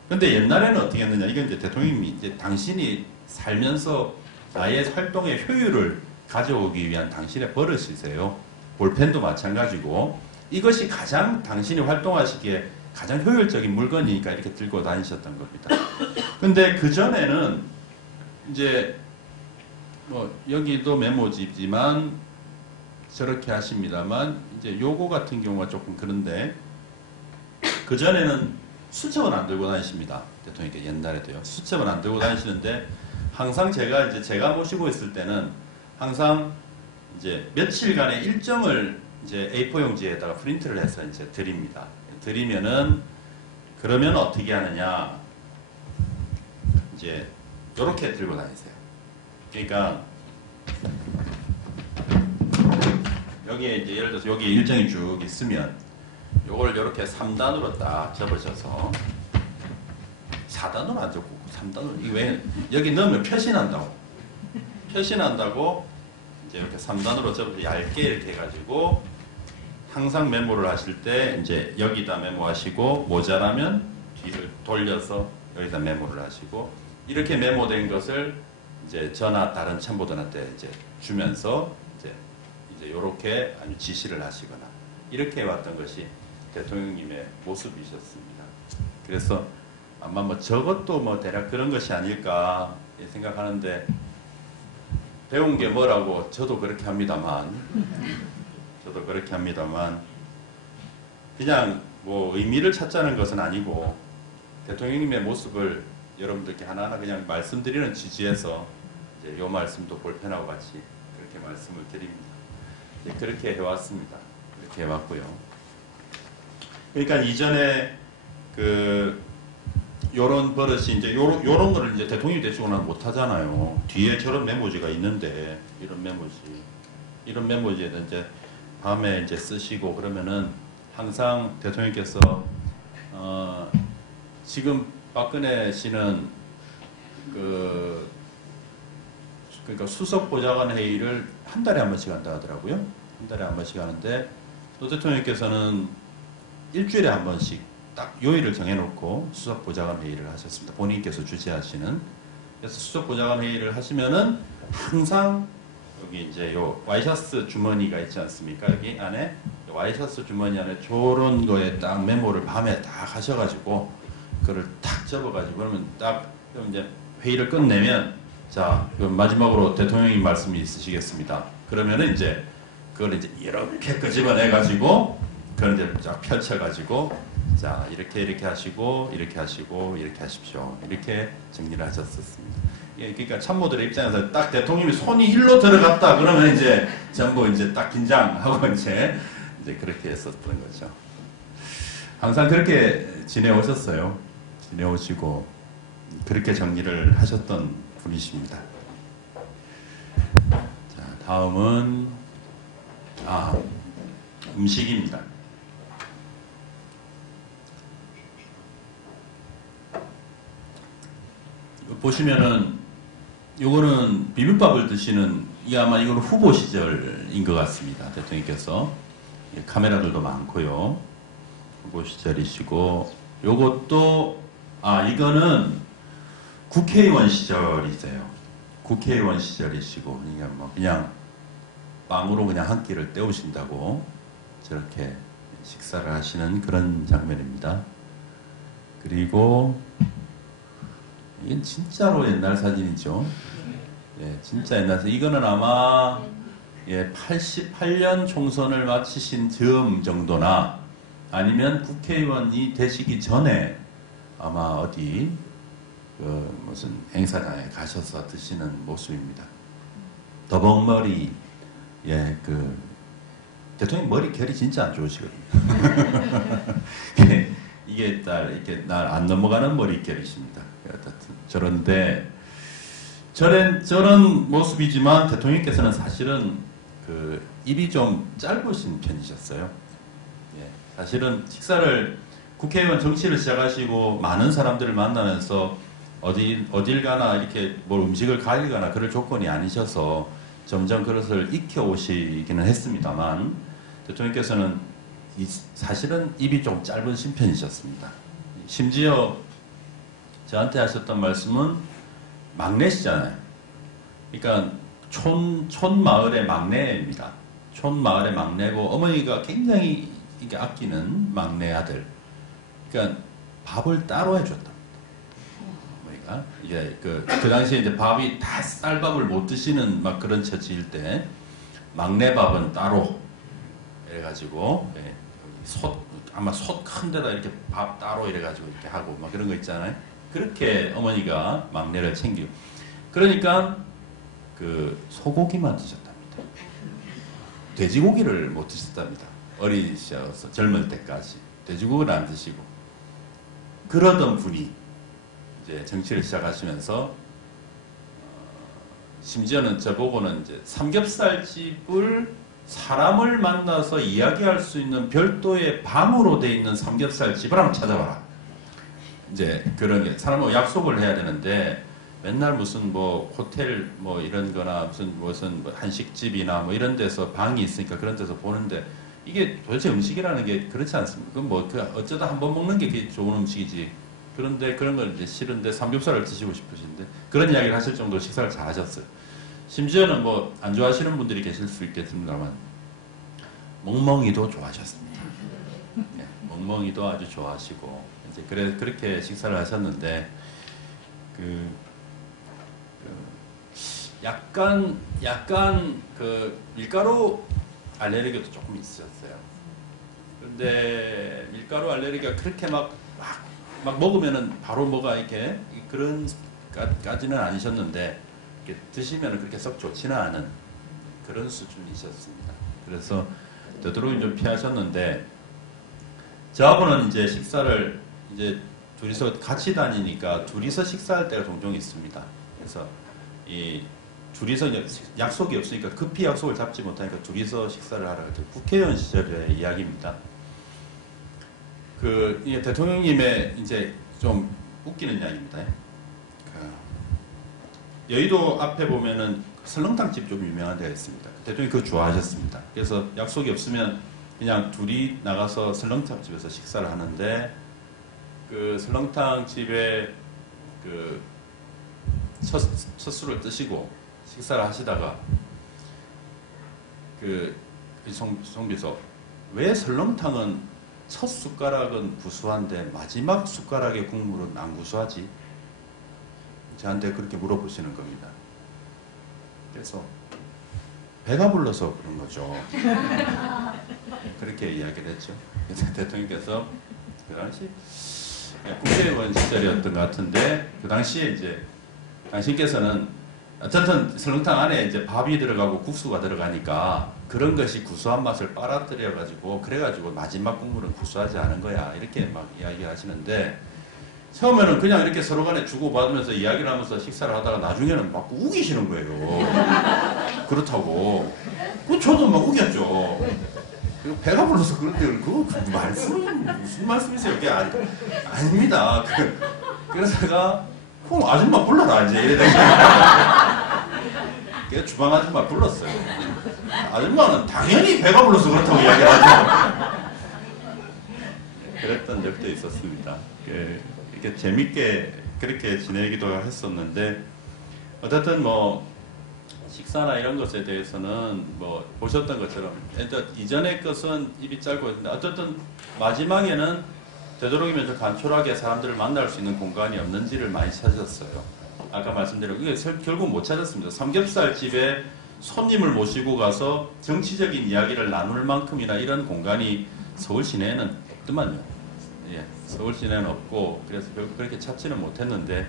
근데 옛날에는 어떻게 했느냐. 이건 이제 대통령님이 이제 당신이 살면서 나의 활동의 효율을 가져오기 위한 당신의 버릇이세요. 볼펜도 마찬가지고, 이것이 가장 당신이 활동하시기에 가장 효율적인 물건이니까 이렇게 들고 다니셨던 겁니다. 근데 그전에는 이제 뭐 여기도 메모지지만 저렇게 하십니다만, 이제 요거 같은 경우가 조금 그런데, 그전에는 수첩은 안 들고 다니십니다. 대통령께 옛날에도요. 수첩은 안 들고 다니시는데, 항상 제가 모시고 있을 때는 항상 이제 며칠간의 일정을 이제 A4 용지에다가 프린트를 해서 이제 드립니다. 드리면은, 그러면 어떻게 하느냐. 이제 요렇게 들고 다니세요. 그러니까 여기에 이제 예를 들어서 여기 일정이 쭉 있으면 요걸 이렇게 3단으로 딱 접으셔서 4단으로 안 접고 3단으로, 이게 왜 여기 넣으면 표시난다고 이제 이렇게 3단으로 접어서 얇게 이렇게 해가지고 항상 메모를 하실 때 이제 여기다 메모하시고 모자라면 뒤를 돌려서 여기다 메모를 하시고, 이렇게 메모된 것을 이제 저나 다른 참모들한테 이제 주면서 이제 요렇게 아주 지시를 하시거나 이렇게 해왔던 것이 대통령님의 모습이셨습니다. 그래서 아마 뭐 저것도 뭐 대략 그런 것이 아닐까 생각하는데, 배운 게 뭐라고 저도 그렇게 합니다만 그냥 뭐 의미를 찾자는 것은 아니고 대통령님의 모습을 여러분들께 하나하나 그냥 말씀드리는 취지에서 이제 요 말씀도 볼펜하고 같이 그렇게 말씀을 드립니다. 그렇게 해왔습니다. 그렇게 해왔고요. 그러니까 이전에 요런 버릇이 이제 요런 거를 이제 대통령이 되시고는 못 하잖아요. 뒤에 저런 메모지가 있는데, 이런 메모지에는 이제 밤에 이제 쓰시고 그러면은 항상 대통령께서 지금 박근혜 씨는 그러니까 수석 보좌관 회의를 한 달에 한 번씩 한다 하더라고요. 한 달에 한 번씩 하는데, 또 대통령께서는 일주일에 한 번씩 딱 요일을 정해놓고 수석 보좌관 회의를 하셨습니다. 본인께서 주재하시는. 그래서 수석 보좌관 회의를 하시면은 항상 여기 이제 요 와이셔츠 주머니가 있지 않습니까? 여기 안에 와이셔츠 주머니 안에 저런 거에 딱 메모를 밤에 딱 하셔가지고 그걸 탁 접어가지고 그러면 딱 이제 회의를 끝내면 자, 그럼 마지막으로 대통령님 말씀이 있으시겠습니다. 그러면은 이제 그걸 이제 이렇게 끄집어내가지고 그걸 이제 쫙 펼쳐가지고 자, 이렇게 하시고 이렇게 하시고 이렇게 하십시오. 이렇게 정리를 하셨었습니다. 예, 그러니까 참모들의 입장에서 딱 대통령이 손이 일로 들어갔다 그러면 이제 전부 이제 딱 긴장하고 이제 그렇게 했었던 거죠. 항상 그렇게 지내오셨어요. 지내오시고 그렇게 정리를 하셨던 분이십니다. 자, 다음은 음식입니다. 보시면은 요거는 비빔밥을 드시는 이게 아마 이거는 후보 시절인 것 같습니다. 대통령께서 카메라들도 많고요. 후보 시절이시고 요것도 이거는 국회의원 시절이세요. 국회의원 시절이시고 그러니까 뭐 그냥 빵으로 그냥 한 끼를 때우신다고 저렇게 식사를 하시는 그런 장면입니다. 그리고 이건 진짜로 옛날 사진이죠. 예, 진짜 옛날 사진. 이거는 아마 88년 총선을 마치신 즈음 정도나 아니면 국회의원이 되시기 전에 아마 어디 무슨 행사장에 가셔서 드시는 모습입니다. 더벅머리, 대통령 머리 결이 진짜 안 좋으시거든요. 이게 이렇게 날 안 넘어가는 머릿결이십니다. 어쨌든 저런 모습이지만 대통령께서는 사실은 입이 좀 짧으신 편이셨어요. 예, 사실은 식사를 국회의원 정치를 시작하시고 많은 사람들을 만나면서 어딜 가나 이렇게 뭘 음식을 가리거나 그럴 조건이 아니셔서 점점 그것을 익혀 오시기는 했습니다만 대통령께서는 사실은 입이 좀 짧으신 편이셨습니다. 심지어 저한테 하셨던 말씀은 막내시잖아요. 그러니까 촌 마을의 막내입니다. 촌 마을의 막내고 어머니가 굉장히 이게 아끼는 막내 아들. 그러니까 밥을 따로 해줬다. 어머니가 이게 그 당시에 이제 밥이 다 쌀밥을 못 드시는 막 그런 처지일 때 막내 밥은 따로 해가지고 아마 솥 큰 데다 이렇게 밥 따로 이래가지고 이렇게 하고 막 그런 거 있잖아요. 그렇게 어머니가 막내를 챙기고 그러니까 소고기만 드셨답니다. 돼지고기를 못 드셨답니다. 어리셔서 젊을 때까지 돼지고기를 안 드시고 그러던 분이 이제 정치를 시작하시면서 심지어는 저보고는 이제 삼겹살집을 사람을 만나서 이야기할 수 있는 별도의 방으로 돼 있는 삼겹살집을 한번 찾아봐라. 이제 그런 게 사람하고 약속을 해야 되는데 맨날 무슨 뭐 호텔 뭐 이런 거나 무슨 뭐 한식집이나 뭐 이런 데서 방이 있으니까 그런 데서 보는데 이게 도대체 음식이라는 게 그렇지 않습니까? 그건 뭐 어쩌다 한번 먹는 게 그게 좋은 음식이지. 그런데 그런 걸 이제 싫은데 삼겹살을 드시고 싶으신데 그런 이야기를 하실 정도로 식사를 잘 하셨어요. 심지어는 뭐 안 좋아하시는 분들이 계실 수 있겠습니다만 멍멍이도 좋아하셨습니다. 네, 멍멍이도 아주 좋아하시고 이제 그렇게 식사를 하셨는데 약간 밀가루 알레르기도 조금 있으셨어요. 그런데 밀가루 알레르기가 그렇게 막 먹으면은 바로 뭐가 이렇게 그런 까지는 아니셨는데 이렇게 드시면은 그렇게 썩 좋지는 않은 그런 수준이셨습니다. 그래서 되도록이면 좀 피하셨는데 저하고는 이제 식사를 이제 둘이서 같이 다니니까 둘이서 식사할 때가 종종 있습니다. 그래서 둘이서 약속이 없으니까 급히 약속을 잡지 못하니까 둘이서 식사를 하라. 국회의원 시절의 이야기입니다. 대통령님의 이제 좀 웃기는 이야기입니다. 여의도 앞에 보면은 설렁탕집 좀 유명한 데가 있습니다. 대통령이 그거 좋아하셨습니다. 그래서 약속이 없으면 그냥 둘이 나가서 설렁탕집에서 식사를 하는데 그 설렁탕집에 첫 술을 드시고 식사를 하시다가 송비서 왜 설렁탕은 첫 숟가락은 구수한데 마지막 숟가락의 국물은 안 구수하지? 저한테 그렇게 물어보시는 겁니다. 그래서 배가 불러서 그런 거죠. 그렇게 이야기를 했죠. 그래서 대통령께서 그 당시 국회의원 시절이었던 것 같은데 그 당시에 이제 당신께서는 어쨌든 설렁탕 안에 이제 밥이 들어가고 국수가 들어가니까 그런 것이 구수한 맛을 빨아들여 가지고 그래가지고 마지막 국물은 구수하지 않은 거야 이렇게 막 이야기하시는데 처음에는 그냥 이렇게 서로 간에 주고받으면서 이야기를 하면서 식사를 하다가 나중에는 막 우기시는 거예요. 그렇다고. 저도 막 우겼죠. 그리고 배가 불러서 그런데 그거 무슨 말씀이세요? 그게 아닙니다. 그래서 제가 그럼 아줌마 불러라 이제 이래야 그래서 주방 아줌마 불렀어요. 아줌마는 당연히 배가 불러서 그렇다고 이야기를 하죠. 그랬던 적도 있었습니다. 이렇게 재밌게 그렇게 지내기도 했었는데 어쨌든 뭐 식사나 이런 것에 대해서는 뭐 보셨던 것처럼 이전의 것은 입이 짧고 했는데 어쨌든 마지막에는 되도록이면 좀 간촐하게 사람들을 만날 수 있는 공간이 없는지를 많이 찾았어요. 아까 말씀드린 이게 결국 못 찾았습니다. 삼겹살 집에 손님을 모시고 가서 정치적인 이야기를 나눌 만큼이나 이런 공간이 서울 시내에는 없더만요. 예, 서울 시내는 없고 그래서 결국 그렇게 찾지는 못했는데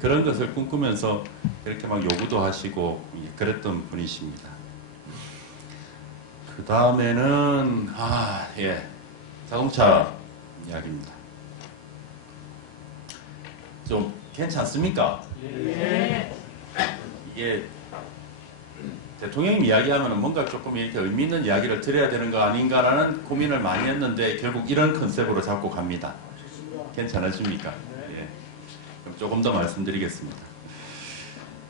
그런 것을 꿈꾸면서 그렇게 막 요구도 하시고 그랬던 분이십니다. 그 다음에는 자동차 이야기입니다. 좀 괜찮습니까? 예. 이게 대통령님 이야기하면 뭔가 조금 이렇게 의미 있는 이야기를 드려야 되는 거 아닌가라는 고민을 많이 했는데 결국 이런 컨셉으로 잡고 갑니다. 괜찮으십니까? 예. 그럼 조금 더 말씀드리겠습니다.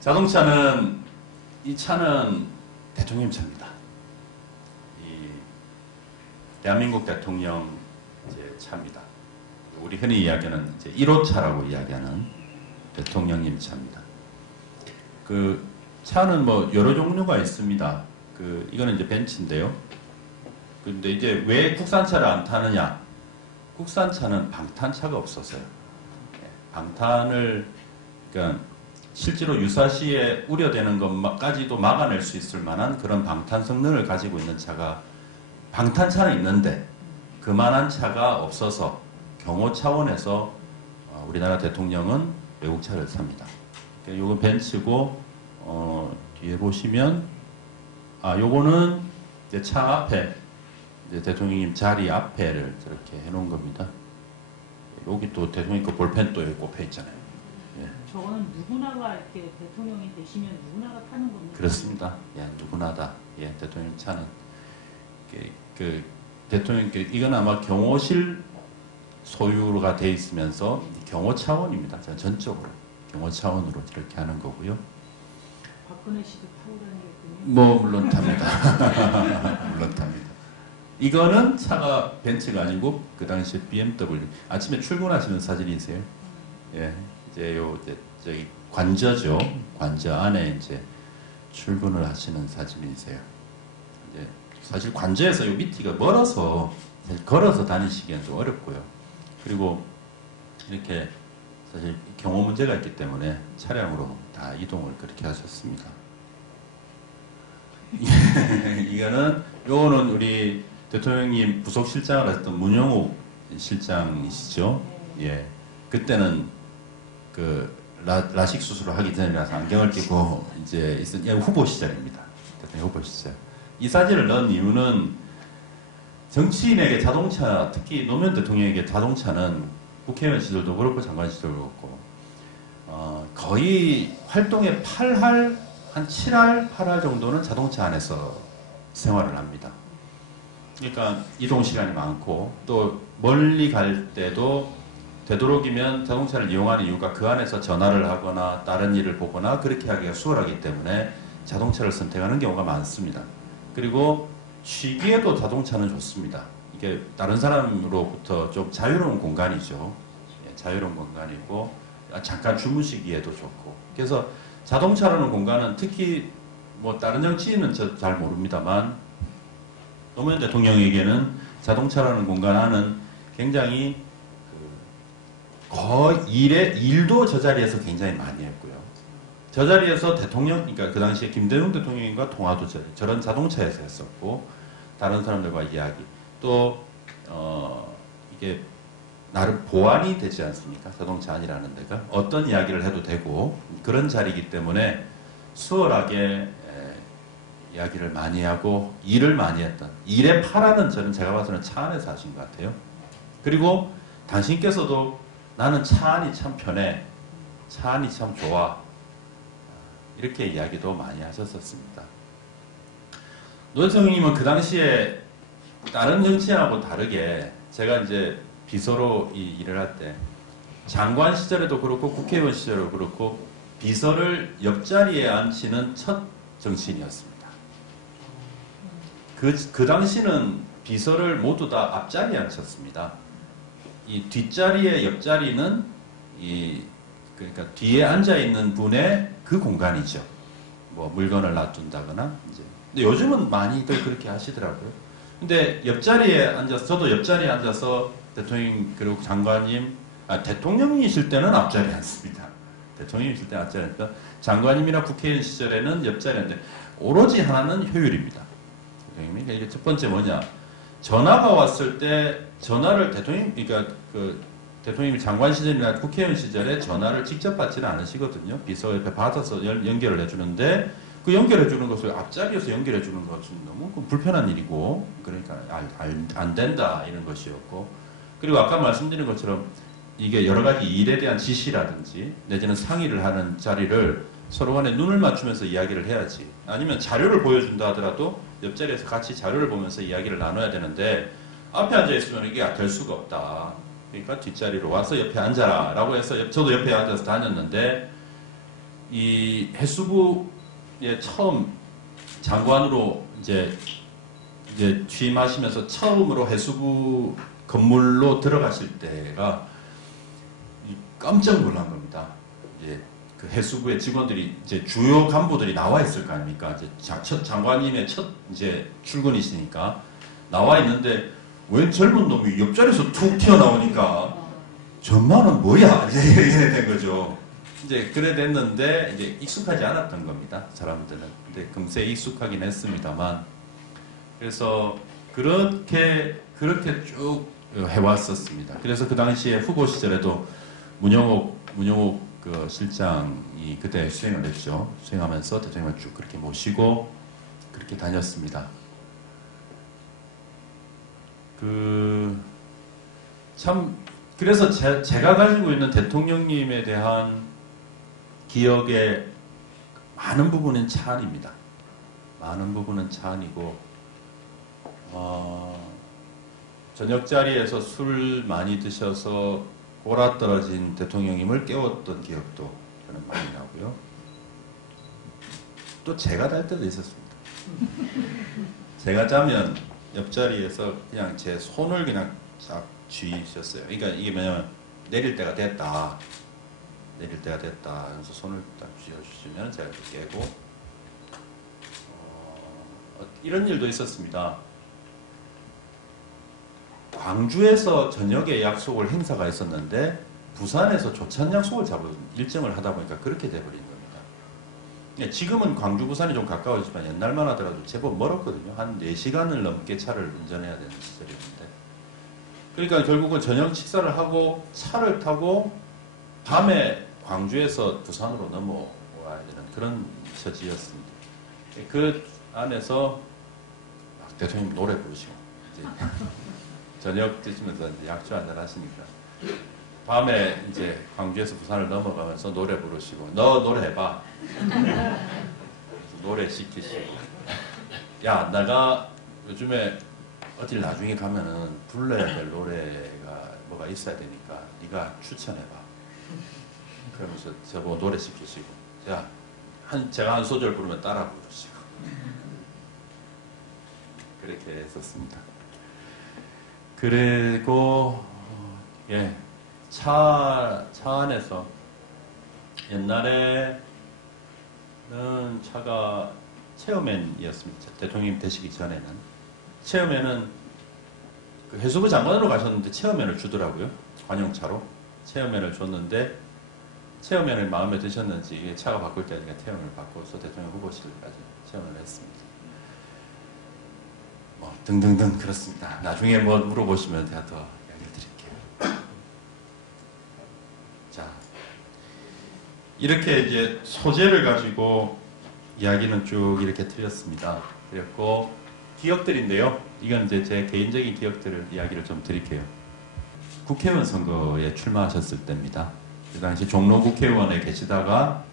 자동차는 이 차는 대통령 차입니다. 이 대한민국 대통령 차입니다. 우리 흔히 이야기하는 이제 1호차라고 이야기하는 대통령님 차입니다. 그 차는 뭐 여러 종류가 있습니다. 이거는 이제 벤츠인데요. 근데 이제 왜 국산차를 안 타느냐? 국산차는 방탄차가 없었어요. 방탄을 그러니까 실제로 유사시에 우려되는 것까지도 막아낼 수 있을 만한 그런 방탄 성능을 가지고 있는 차가 방탄차는 있는데 그만한 차가 없어서 경호 차원에서 우리나라 대통령은 외국차를 삽니다. 요건 벤츠고 뒤에 보시면 요거는 이제 차 앞에 이제 대통령님 자리 앞에를 저렇게 해놓은 겁니다. 여기 또 대통령 그 볼펜 또 여기 꼽혀 있잖아요. 예. 저거는 누구나가 이렇게 대통령이 되시면 누구나가 타는 겁니다. 그렇습니다. 예, 누구나다. 예, 대통령 차는 대통령 이건 아마 경호실 소유가 돼 있으면서 경호 차원입니다. 전적으로 경호 차원으로 이렇게 하는 거고요. 박근혜 씨도 타고 다니겠군요. 뭐 물론 탑니다. 물론 탑니다. 이거는 차가 벤츠가 아니고 그 당시에 BMW. 아침에 출근하시는 사진이세요. 예, 이제 저기 관저죠. 관저 안에 이제 출근을 하시는 사진이세요. 이제 사실 관저에서 요 밑이가 멀어서 걸어서 다니시기엔 좀 어렵고요. 그리고 이렇게 사실 경호 문제가 있기 때문에 차량으로 다 이동을 그렇게 하셨습니다. 요거는 우리 대통령님 부속실장을 하셨던 문영욱 실장이시죠. 예. 그때는 라식 수술을 하기 전이라서 안경을 끼고 이제 있던 후보 시절입니다. 대통령 후보 시절. 이 사진을 넣은 이유는 정치인에게 자동차, 특히 노무현 대통령에게 자동차는 국회의원 시절도 그렇고 장관 시절도 그렇고 거의 활동의 8할, 한 7할, 8할 정도는 자동차 안에서 생활을 합니다. 그러니까 이동 시간이 많고 또 멀리 갈 때도 되도록이면 자동차를 이용하는 이유가 그 안에서 전화를 하거나 다른 일을 보거나 그렇게 하기가 수월하기 때문에 자동차를 선택하는 경우가 많습니다. 그리고 쉬기에도 자동차는 좋습니다. 이게 다른 사람으로부터 좀 자유로운 공간이죠. 자유로운 공간이고 잠깐 주무시기에도 좋고. 그래서 자동차라는 공간은 특히 뭐 다른 정치인은 잘 모릅니다만 노무현 대통령에게는 자동차라는 공간 안은 굉장히 거의 일도 저 자리에서 굉장히 많이 했고요. 저 자리에서 대통령, 그러니까 그 당시에 김대중 대통령과 통화도 저런 자동차에서 했었고, 다른 사람들과 이야기. 또, 이게 나름 보안이 되지 않습니까? 자동차 안이라는 데가. 어떤 이야기를 해도 되고, 그런 자리이기 때문에 수월하게 이야기를 많이 하고, 일을 많이 했던. 일의 파라는 저는 제가 봐서는 차 안에서 하신 것 같아요. 그리고 당신께서도 나는 차 안이 참 편해. 차 안이 참 좋아. 이렇게 이야기도 많이 하셨었습니다. 노 대통령님은 그 당시에 다른 정치인하고 다르게 제가 이제 비서로 이 일을 할 때 장관 시절에도 그렇고 국회의원 시절에도 그렇고 비서를 옆자리에 앉히는 첫 정치인이었습니다. 그 당시는 비서를 모두 다 앞자리에 앉혔습니다. 이 뒷자리에 옆자리는 그러니까 뒤에 앉아 있는 분의 그 공간이죠. 뭐 물건을 놔둔다거나 이제. 근데 요즘은 많이들 그렇게 하시더라고요. 근데 옆자리에 앉아서 저도 옆자리에 앉아서 대통령 그리고 장관님 대통령이실 때는 앞자리에 앉습니다. 대통령이실 때는 앞자리에 앉습니다. 장관님이나 국회의원 시절에는 옆자리에 앉는데 오로지 하나는 효율입니다. 대통령이 이게 첫 번째 뭐냐? 전화가 왔을 때 전화를 그러니까 그 대통령이 장관 시절이나 국회의원 시절에 전화를 직접 받지는 않으시거든요. 비서 옆에 받아서 연결을 해주는데 그 연결해주는 것을 앞자리에서 연결해주는 것은 너무 불편한 일이고 그러니까 안 된다 이런 것이었고 그리고 아까 말씀드린 것처럼 이게 여러 가지 일에 대한 지시라든지 내지는 상의를 하는 자리를 서로 간에 눈을 맞추면서 이야기를 해야지 아니면 자료를 보여준다 하더라도 옆자리에서 같이 자료를 보면서 이야기를 나눠야 되는데 앞에 앉아있으면 이게 될 수가 없다. 그러니까 뒷자리로 와서 옆에 앉아라 라고 해서 저도 옆에 앉아서 다녔는데 이 해수부에 처음 장관으로 이제 취임하시면서 처음으로 해수부 건물로 들어가실 때가 깜짝 놀란 겁니다. 이제 그 해수부의 직원들이 이제 주요 간부들이 나와 있을 거 아닙니까? 이제 첫 장관님의 첫 이제 출근이시니까 나와 있는데 웬 젊은 놈이 옆자리에서 툭 튀어나오니까 전만은 뭐야? 이제 이렇게 된 거죠. 이제 그래 됐는데 이제 익숙하지 않았던 겁니다. 사람들은. 근데 금세 익숙하긴 했습니다만 그래서 그렇게 쭉 해왔었습니다. 그래서 그 당시에 후보 시절에도 문영옥 그 실장이 그때 수행을 했죠. 수행하면서 대통령을 쭉 그렇게 모시고 그렇게 다녔습니다. 그래서 제가 가지고 있는 대통령님에 대한 기억의 많은 부분은 차 안입니다. 많은 부분은 차 안이고, 저녁 자리에서 술 많이 드셔서 골아떨어진 대통령님을 깨웠던 기억도 저는 많이 나고요. 또 제가 잘 때도 있었습니다. 제가 자면 옆자리에서 그냥 제 손을 그냥 쫙 쥐셨어요. 그러니까 이게 뭐냐면 내릴 때가 됐다. 그래서 손을 딱 쥐어주시면 제가 깨고 이런 일도 있었습니다. 광주에서 저녁에 약속을 행사가 있었는데 부산에서 조찬 약속을 잡은 일정을 하다 보니까 그렇게 돼버린 겁니다. 지금은 광주 부산이 좀 가까워지지만 옛날만 하더라도 제법 멀었거든요. 한 4시간을 넘게 차를 운전해야 되는 시절이었는데 그러니까 결국은 저녁 식사를 하고 차를 타고 밤에 광주에서 부산으로 넘어와야 되는 그런 처지였습니다. 그 안에서 대통령 노래 부르시고 저녁 드시면서 이제 약주 한잔 하시니까 밤에 이제 광주에서 부산을 넘어가면서 노래 부르시고 너 노래해봐. 노래 시키시고 야 내가 요즘에 어딜 나중에 가면은 불러야 될 노래가 뭐가 있어야 되니까 네가 추천해봐. 그러면서 저보고 노래 시키시고 제가 한 소절 부르면 따라 부르시고 그렇게 했었습니다. 그리고 차 안에서 옛날에는 차가 체어맨이었습니다. 대통령님 되시기 전에는 체어맨은 그 해수부 장관으로 가셨는데 체어맨을 주더라고요. 관용차로. 체험회를 줬는데 체험회를 마음에 드셨는지 이게 차가 바꿀 때 제가 체험을 바꿔서 대통령 후보실까지 체험을 했습니다. 뭐 등등등 그렇습니다. 나중에 뭐 물어보시면 제가 더 이야기를 드릴게요. 자, 이렇게 이제 소재를 가지고 이야기는 쭉 이렇게 드렸습니다. 그랬고 기억들인데요. 이건 이제 제 개인적인 기억들을 이야기를 좀 드릴게요. 국회의원 선거에 출마하셨을 때입니다. 그 당시 종로 국회의원에 계시다가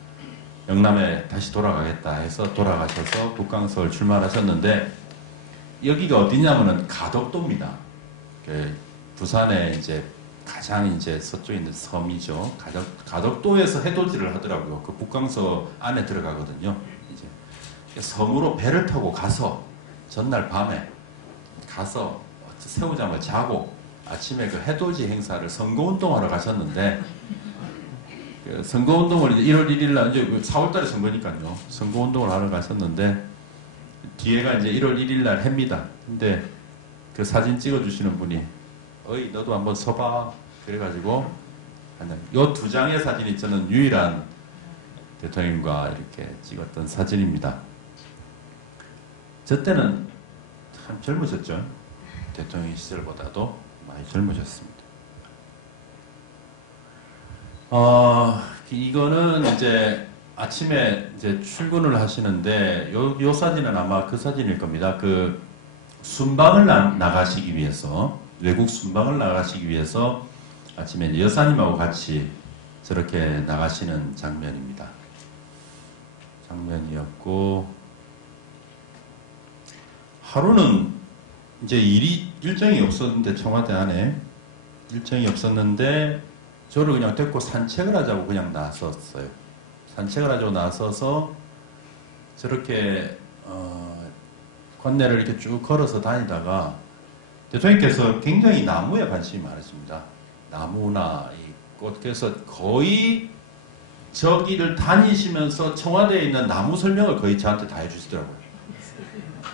영남에 다시 돌아가겠다 해서 돌아가셔서 북강서울 출마를 하셨는데 여기가 어디냐면은 가덕도입니다. 그 부산에 이제 가장 이제 서쪽에 있는 섬이죠. 가덕도에서 해돋이를 하더라고요. 그 북강서 안에 들어가거든요. 이제 섬으로 배를 타고 가서 전날 밤에 가서 새우잠을 자고 아침에 그 해돋이 행사를 선거운동하러 가셨는데 그 선거운동을 이제 1월 1일 날 이제 4월달에 선거니까요. 선거운동을 하러 가셨는데 뒤에가 이제 1월 1일 날 해입니다. 근데 그 사진 찍어주시는 분이 어이 너도 한번 서봐 그래가지고 요 두 장의 사진이 저는 유일한 대통령과 이렇게 찍었던 사진입니다. 저 때는 참 젊으셨죠. 대통령 시절보다도 많이 젊으셨습니다. 이거는 이제 아침에 이제 출근을 하시는데 요 사진은 아마 그 사진일 겁니다. 그 순방을 나가시기 위해서 외국 순방을 나가시기 위해서 아침에 여사님하고 같이 저렇게 나가시는 장면입니다. 장면이었고 하루는 이제 일정이 없었는데 청와대 안에 일정이 없었는데 저를 그냥 데리고 산책을 하자고 그냥 나섰어요. 산책을 하자고 나서서 저렇게 건네를 이렇게 쭉 걸어서 다니다가 대통령께서 굉장히 나무에 관심이 많으십니다. 나무나 이 꽃. 그래서 거의 저기를 다니시면서 청와대에 있는 나무 설명을 거의 저한테 다 해주시더라고요.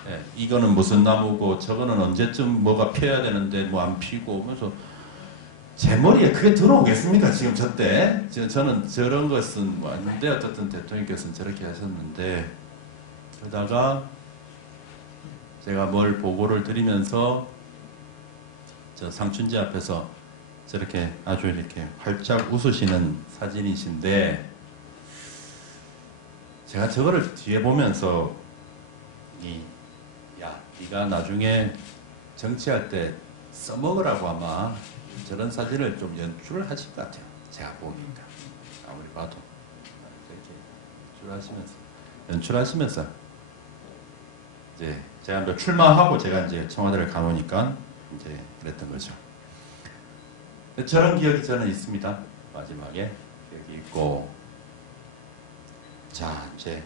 예, 이거는 무슨 나무고 저거는 언제쯤 뭐가 피어야 되는데 뭐 안 피고 그래서 제 머리에 그게 들어오겠습니까? 지금 저때 저는 저런 것은 뭐 아닌데 어쨌든 대통령께서는 저렇게 하셨는데 그러다가 제가 뭘 보고를 드리면서 저 상춘지 앞에서 저렇게 아주 이렇게 활짝 웃으시는 사진이신데 제가 저거를 뒤에 보면서 야 네가 나중에 정치할 때 써먹으라고 아마 저런 사진을 좀 연출을 하실 것 같아요. 제가 보니까 아무리 봐도 이렇게 연출하시면서 이제 제가 이제 출마하고 제가 이제 청와대를 가보니까 이제 그랬던 거죠. 저런 기억이 저는 있습니다. 마지막에 기억이 있고 자 이제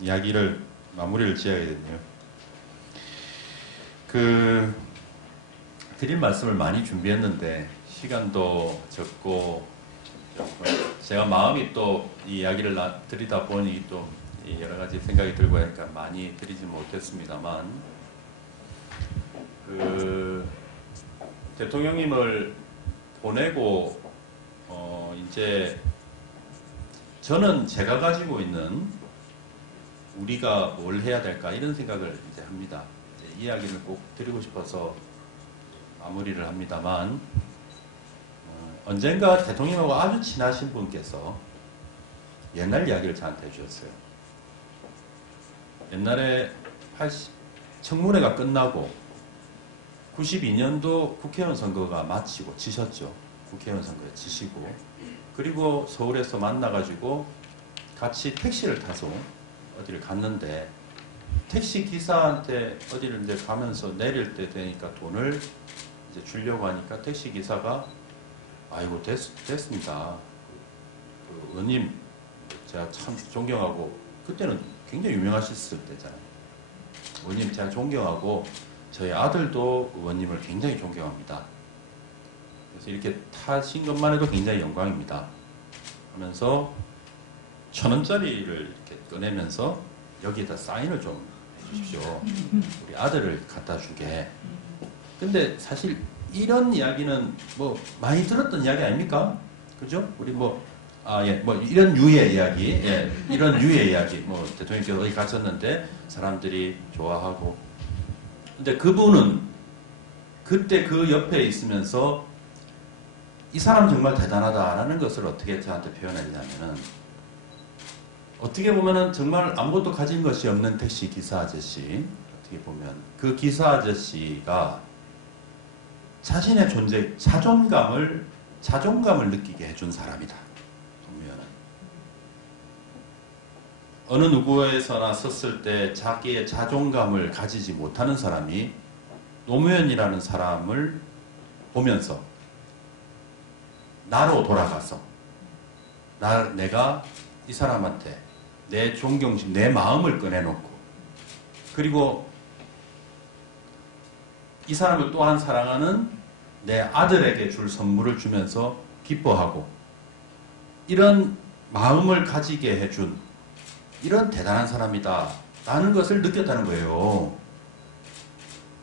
이야기를 마무리를 지어야겠네요. 드릴 말씀을 많이 준비했는데 시간도 적고 제가 마음이 또 이 이야기를 드리다 보니 또 여러 가지 생각이 들고 하니까 많이 드리지 못했습니다만 대통령님을 보내고 이제 저는 제가 가지고 있는 우리가 뭘 해야 될까 이런 생각을 이제 합니다. 이제 이야기를 꼭 드리고 싶어서 마무리를 합니다만 언젠가 대통령하고 아주 친하신 분께서 옛날 이야기를 저한테 해주셨어요. 옛날에 청문회가 끝나고 92년도 국회의원 선거가 마치고 지셨죠. 국회의원 선거에 지시고 그리고 서울에서 만나가지고 같이 택시를 타서 어디를 갔는데 택시 기사한테 어디를 이제 가면서 내릴 때 되니까 돈을 이제 주려고 하니까 택시 기사가 아이고 됐습니다. 그 의원님 제가 참 존경하고 그때는 굉장히 유명하셨을 때잖아요. 의원님 제가 존경하고 저희 아들도 의원님을 굉장히 존경합니다. 그래서 이렇게 타신 것만 해도 굉장히 영광입니다. 하면서 1,000원짜리를 이렇게 꺼내면서 여기에다 사인을 좀 해주십시오. 우리 아들을 갖다 주게. 근데 사실 이런 이야기는 뭐 많이 들었던 이야기 아닙니까? 그죠? 우리 이런 유의 이야기, 이런 유의 이야기, 대통령께서 어디 가셨는데 사람들이 좋아하고, 근데 그분은 그때 그 옆에 있으면서 이 사람 정말 대단하다라는 것을 어떻게 저한테 표현했냐면은, 어떻게 보면은 정말 아무것도 가진 것이 없는 택시 기사 아저씨, 어떻게 보면 그 기사 아저씨가 자신의 존재, 자존감을 느끼게 해준 사람이다. 노무현은. 어느 누구에서나 섰을 때 자기의 자존감을 가지지 못하는 사람이 노무현이라는 사람을 보면서 나로 돌아가서 내가 이 사람한테 내 존경심, 내 마음을 꺼내놓고, 그리고 이 사람을 또한 사랑하는 내 아들에게 줄 선물을 주면서 기뻐하고, 이런 마음을 가지게 해준 이런 대단한 사람이다 라는 것을 느꼈다는 거예요.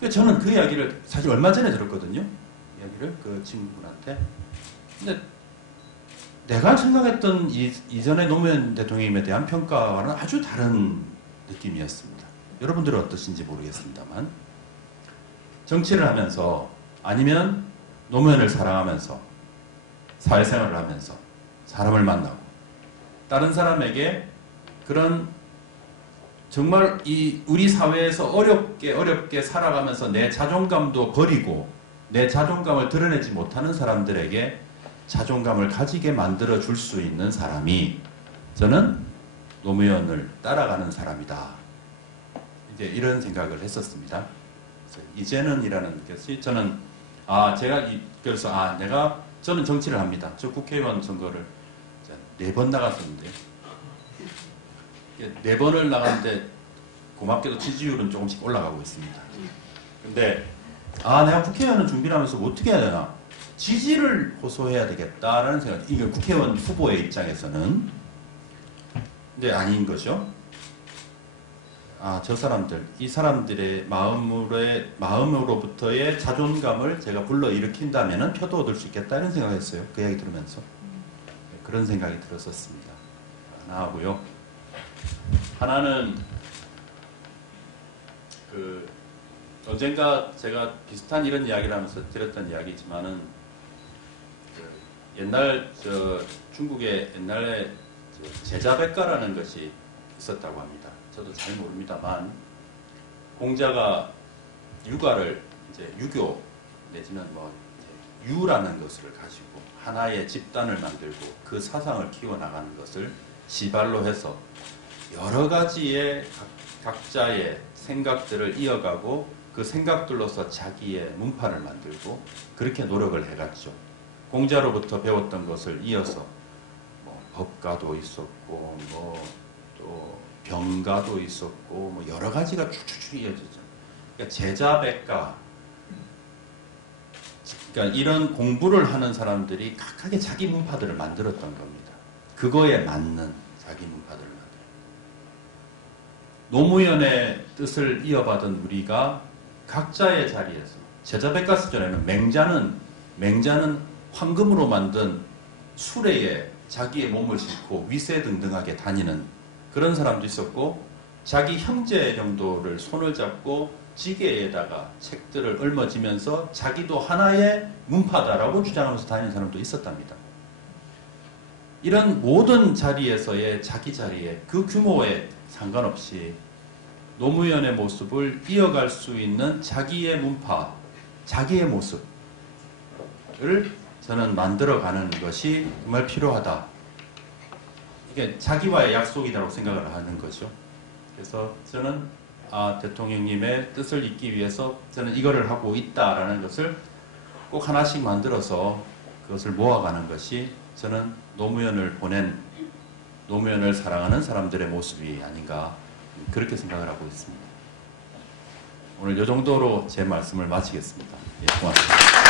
저는 그 이야기를 사실 얼마 전에 들었거든요. 이야기를 그 친구분한테. 근데 내가 생각했던 이전의 노무현 대통령에 대한 평가와는 아주 다른 느낌이었습니다. 여러분들은 어떠신지 모르겠습니다만, 정치를 하면서 아니면 노무현을 사랑하면서 사회생활을 하면서 사람을 만나고 다른 사람에게 그런 정말 우리 사회에서 어렵게 살아가면서 내 자존감도 버리고 내 자존감을 드러내지 못하는 사람들에게 자존감을 가지게 만들어 줄 수 있는 사람이 저는 노무현을 따라가는 사람이다. 이제 이런 생각을 했었습니다. 이제는이라는 것이 저는 저는 정치를 합니다. 저 국회의원 선거를 4번 나갔었는데 4번을 나갔는데 고맙게도 지지율은 조금씩 올라가고 있습니다. 근데 내가 국회의원을 준비를 하면서 어떻게 해야 되나? 지지를 호소해야 되겠다라는 생각. 이게 국회의원 후보의 입장에서는. 근데 아닌 거죠. 이 사람들의 마음으로부터의 자존감을 제가 불러일으킨다면 표도 얻을 수 있겠다 이런 생각을 했어요. 그 이야기 들으면서. 그런 생각이 들었었습니다. 하나 하고요. 하나는 언젠가 제가 비슷한 이런 이야기를 하면서 드렸던 이야기지만은 옛날 중국에 옛날에 제자백가라는 것이 있었다고 합니다. 저도 잘 모릅니다만 공자가 육아를 이제 유교 내지는 유라는 것을 가지고 하나의 집단을 만들고 그 사상을 키워나가는 것을 시발로 해서 여러 가지의 각자의 생각들을 이어가고 그 생각들로서 자기의 문파를 만들고 그렇게 노력을 해갔죠. 공자로부터 배웠던 것을 이어서 법가도 있었고 또 병가도 있었고 여러 가지가 쭉쭉쭉 이어지죠. 그러니까 제자백가, 그러니까 이런 공부를 하는 사람들이 각각의 자기 문파들을 만들었던 겁니다. 그거에 맞는 자기 문파들을 만들었어요. 노무현의 뜻을 이어받은 우리가 각자의 자리에서 제자백가 시절에는 맹자는 황금으로 만든 수레에 자기의 몸을 싣고 위세등등하게 다니는 그런 사람도 있었고, 자기 형제 정도를 손을 잡고 지게에다가 책들을 얽어지면서 자기도 하나의 문파다라고 주장하면서 다니는 사람도 있었답니다. 이런 모든 자리에서의 자기 자리에 그 규모에 상관없이 노무현의 모습을 이어갈 수 있는 자기의 문파, 자기의 모습을 저는 만들어가는 것이 정말 필요하다. 이게 자기와의 약속이라고 생각을 하는 거죠. 그래서 저는 대통령님의 뜻을 잇기 위해서 저는 이거를 하고 있다라는 것을 꼭 하나씩 만들어서 그것을 모아가는 것이 저는 노무현을 사랑하는 사람들의 모습이 아닌가 그렇게 생각을 하고 있습니다. 오늘 이 정도로 제 말씀을 마치겠습니다. 예, 고맙습니다.